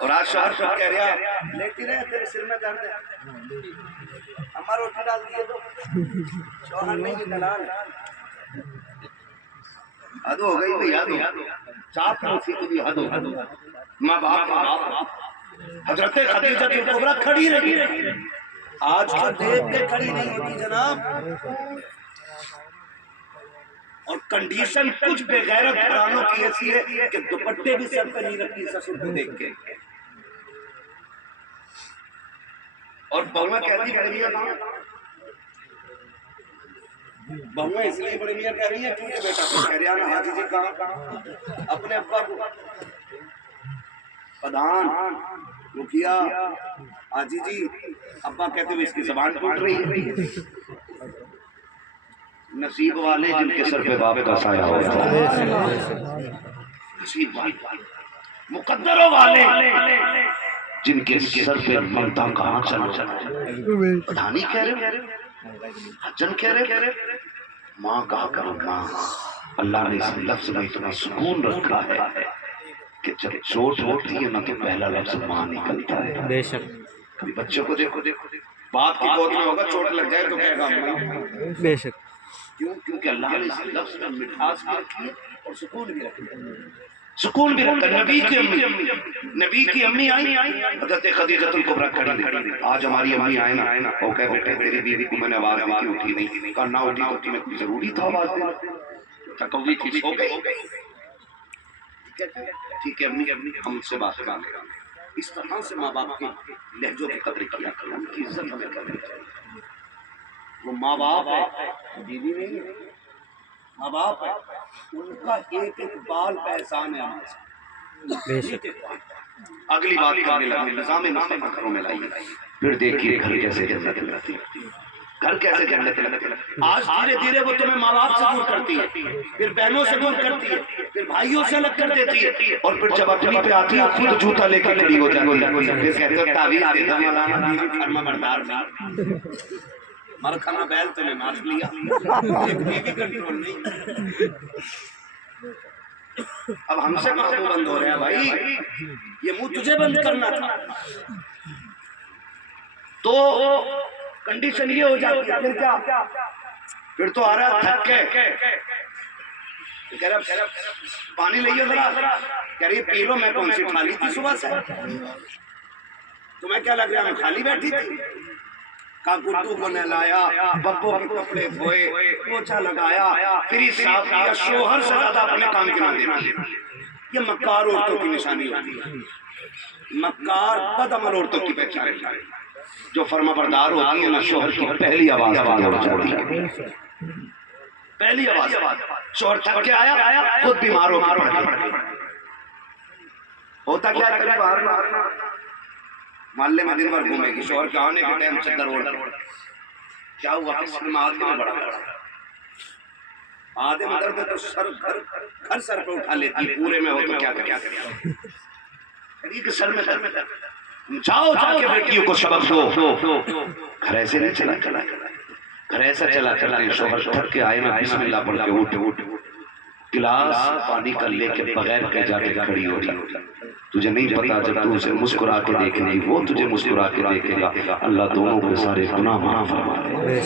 اور آج شوہر کو کہہ رہا لیٹی رہے تیرے سر میں درد ہے، ہمارا روٹی ڈال دیے تو شوہر نہیں کی دلال ہے۔ حد ہو گئی بھئی، حد ہو چاپ موسی کی بھی حد ہو۔ ماں باپ حضرت خدیجہ الکبریٰ کھڑی رہی، آج تو دیکھ کے کھڑی نہیں ہوتی جناب۔ اور کنڈیشن کچھ بے غیرت گھرانوں کی ایسی ہے کہ دوپٹے بھی سر پہ نہیں رکھتی سسر کو دیکھ کے۔ اور بہویں کہتی بڑے میاں کہاں؟ بہویں اس لیے بڑے میاں کہہ رہی ہیں کیونکہ بیٹا کو کہہ رہا نا حاجی جی کہاں؟ اپنے ابا کو پدھان وہ کیا آجی جی ابا کہتے ہوئے اس کی زبان ٹوٹ رہی ہے. نصیب والے جن کے سر پہ باپ کا سایہ ہوتا ہے، نصیب والے مقدروں والے جن کے سر پہ ممتا کہاں چل پٹھانی کہہ رہے حجن کہہ رہے ماں کہا کرو ماں. اللہ نے اس لفظ میں اتنا سکون رکھا ہے کہ جب چوٹ ہوتی ہے نا تو پہلا لفظ ماں نکلتا ہے. بے شک کبھی بچوں کو دیکھو باپ کی گود میں ہوگا چوٹ لگ جائے تو کہے گا بے شک. کیوں؟ کیونکہ اللہ نے اس لفظ میں مٹھاس بھی رکھی ہے اور سکون بھی رکھی ہے. سکون بھی رکھتا ہے. نبی کی امی آئی حضرت خدیجہ الکبریٰ کھڑی تھی. آج ہماری امی آئے نا وہ کہے بیٹے تیری بیوی کو میں نے آواز دی اٹھی نہیں. کہا نہ اٹھی تو تمہیں کوئی ضروری تھا آواز دینا؟ تکوی تھی سو گئی. ٹھیک ہے امی ہم سے بات کریں. اس طرح سے ماں باپ کے لہجوں کی قدر کیا کرو، ان کی عزت ہمیں کرنی چاہیے. وہ ماں باپ ہے، بیوی نہیں ہے. ماں باپ ہے، ان کا ایک ایک بال کا احسان ہے ہمارے ساتھ. اگلی بات کرنے لگے نظام مصطفیٰ گھروں میں لائیے. پھر دیکھیے گھر کیسے جنت لگتی ہے، گھر کیسے جنت لگتی ہے. آج دھیرے دھیرے وہ تمہیں ماں باپ سے دور کرتی ہے، پھر بہنوں سے دور کرتی ہے، پھر بھائیوں سے الگ کر دیتی ہے، اور پھر جب اپنی پہ آتی ہے خود جوتا لے کے کھڑی ہو جاتی ہے. پھر کہتے ہو تعویذ دے دو مولانا بیوی فرما بردار نہیں. مر کھانا بیل تو نے مار لیا، ایک بیوی کنٹرول نہیں. اب ہم سے کہاں بند ہو رہے ہیں بھائی؟ یہ منہ تجھے بند کرنا تھا. تو کنڈیشن یہ ہو جاتی ہے. پھر کیا؟ پھر تو آ رہا تھک کے کہہ رہا پانی لئیے ذرا. کہہ رہی پی لو. میں کون سی کھالی تھی صبح سے؟ تمہیں کیا لگ رہا ہے میں خالی بیٹھی تھی؟ کہا گڈو کو نہلایا، ببو کے کپڑے دھوئے، پوچھا لگایا، پھر اس صاحب کیا شوہر سے زیادہ اپنے کام کے نہ دیتی ہے. یہ مکار عورتوں کی نشانی ہوتی ہے. مکار بد عمل عورتوں کی پہچان ہے. جو فرما بردار ہوتی ہے نا شوہر کی پہلی آواز ہو جاتی ہے. پہلی آواز شوہر تھک کے آیا خود بیمار ہو کے ہوتا کیا ہے باہر محلے میں دن بھر گھومے گی. شوہر کے آنے کے ٹائم چادر اوڑھ کیا ہوا کسی میں آدمی میں بڑا آدھے میں درد ہے تو گھر سر پہ اٹھا لیتی ہے. پورے میں ہو تو کیا کریں سر میں جاؤ جا کے بیٹیوں کو سبق دو. گھر ایسے نہیں چلا گھر ایسا چلا شوہر تھک کے آئے نا بسم اللہ پڑھ کے اٹھ گلاس پانی کا لے کے بغیر کہ جا کے کھڑی ہو جائے. تجھے نہیں پتا جب تو اسے مسکرا کے دیکھے گی وہ تجھے مسکرا کے دیکھے گا. اللہ دونوں کے سارے گناہ معاف فرما دے.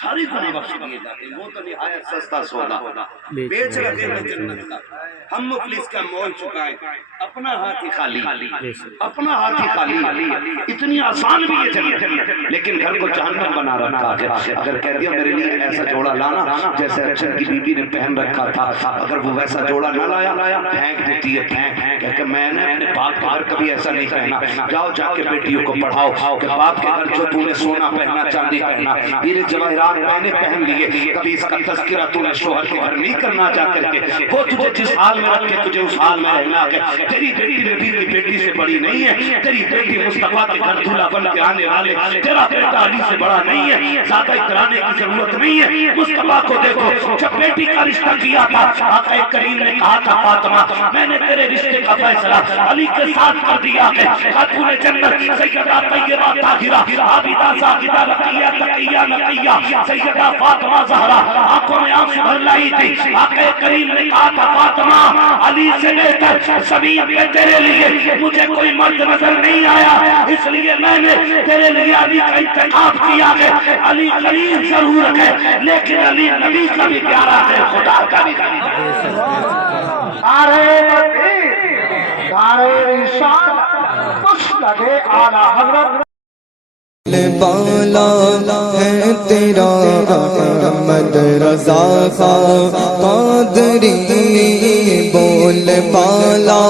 ساری گناہ بخش دیے جاتے ہیں. وہ تو نہایت سستا سودا بیچ رہے ہیں جنت کا. ہم مفلس کا مول چکائیں اپنا ہاتھ ہی خالی اپنا ہاتھ ہی خالی. اتنی آسان بھی یہ جنت لیکن گھر کو جہنم بنا رکھا ہے. اگر کہہ دیا میرے لیے ایسا جوڑا لانا جیسے اچھن کی بیوی نے پہن رکھا تھا، اگر وہ ویسا جوڑا نہ لایا پھینک دیتی ہے. پھینک کہ میں نے اپنے باپ کے گھر کبھی ایسا نہیں پہنا. جاؤ جا کے بیٹیوں کو پڑھاؤ کہ باپ کے گھر جو تو نے سونا پہنا چاندی پہنا یہ جواہرات میں نے پہن لیے. کبھی اس کا تذکرہ تو نے شوہر کے گھر نہیں کرنا چاہ کر کے. وہ تجھے جس حال میں رکھے تجھے اس حال میں رہنا ہے. تیری بیٹی نبی کی بیٹی سے بڑی نہیں ہے. تیری بیٹی مصطفیٰ کے گھر دولہا بن کے آنے والے. تیرا بیٹا علی سے بڑا نہیں ہے. زیادہ اترانے کی ضرورت نہیں ہے. مصطفیٰ کو دیکھو جب بیٹی کا رشتہ کیا تھا آقا کریم نے کہا تھا فاطمہ میں نے تیرے رشتے کا فیصلہ علی کے ساتھ کر دیا ہے. خاتون جنت سیدہ طیبہ طاہرہ عابدہ زاہدہ رقیہ تقیہ نقیہ سیدہ فاطمہ زہرا آنکھوں میں آنسو بھر لائی تھی. آقا کریم نے کہا تھا فاطمہ علی سے بہتر زمین پہ تیرے لیے مجھے کوئی مرد نظر نہیں آیا، اس لیے میں نے تیرے لیے علی کا انتخاب کیا ہے. علی قریب ضرور ہے لیکن علی نبی کا بھی پیارا ہے، خدا کا بھی بالا ہے تیرا احمد رضا خان قادری بول بالا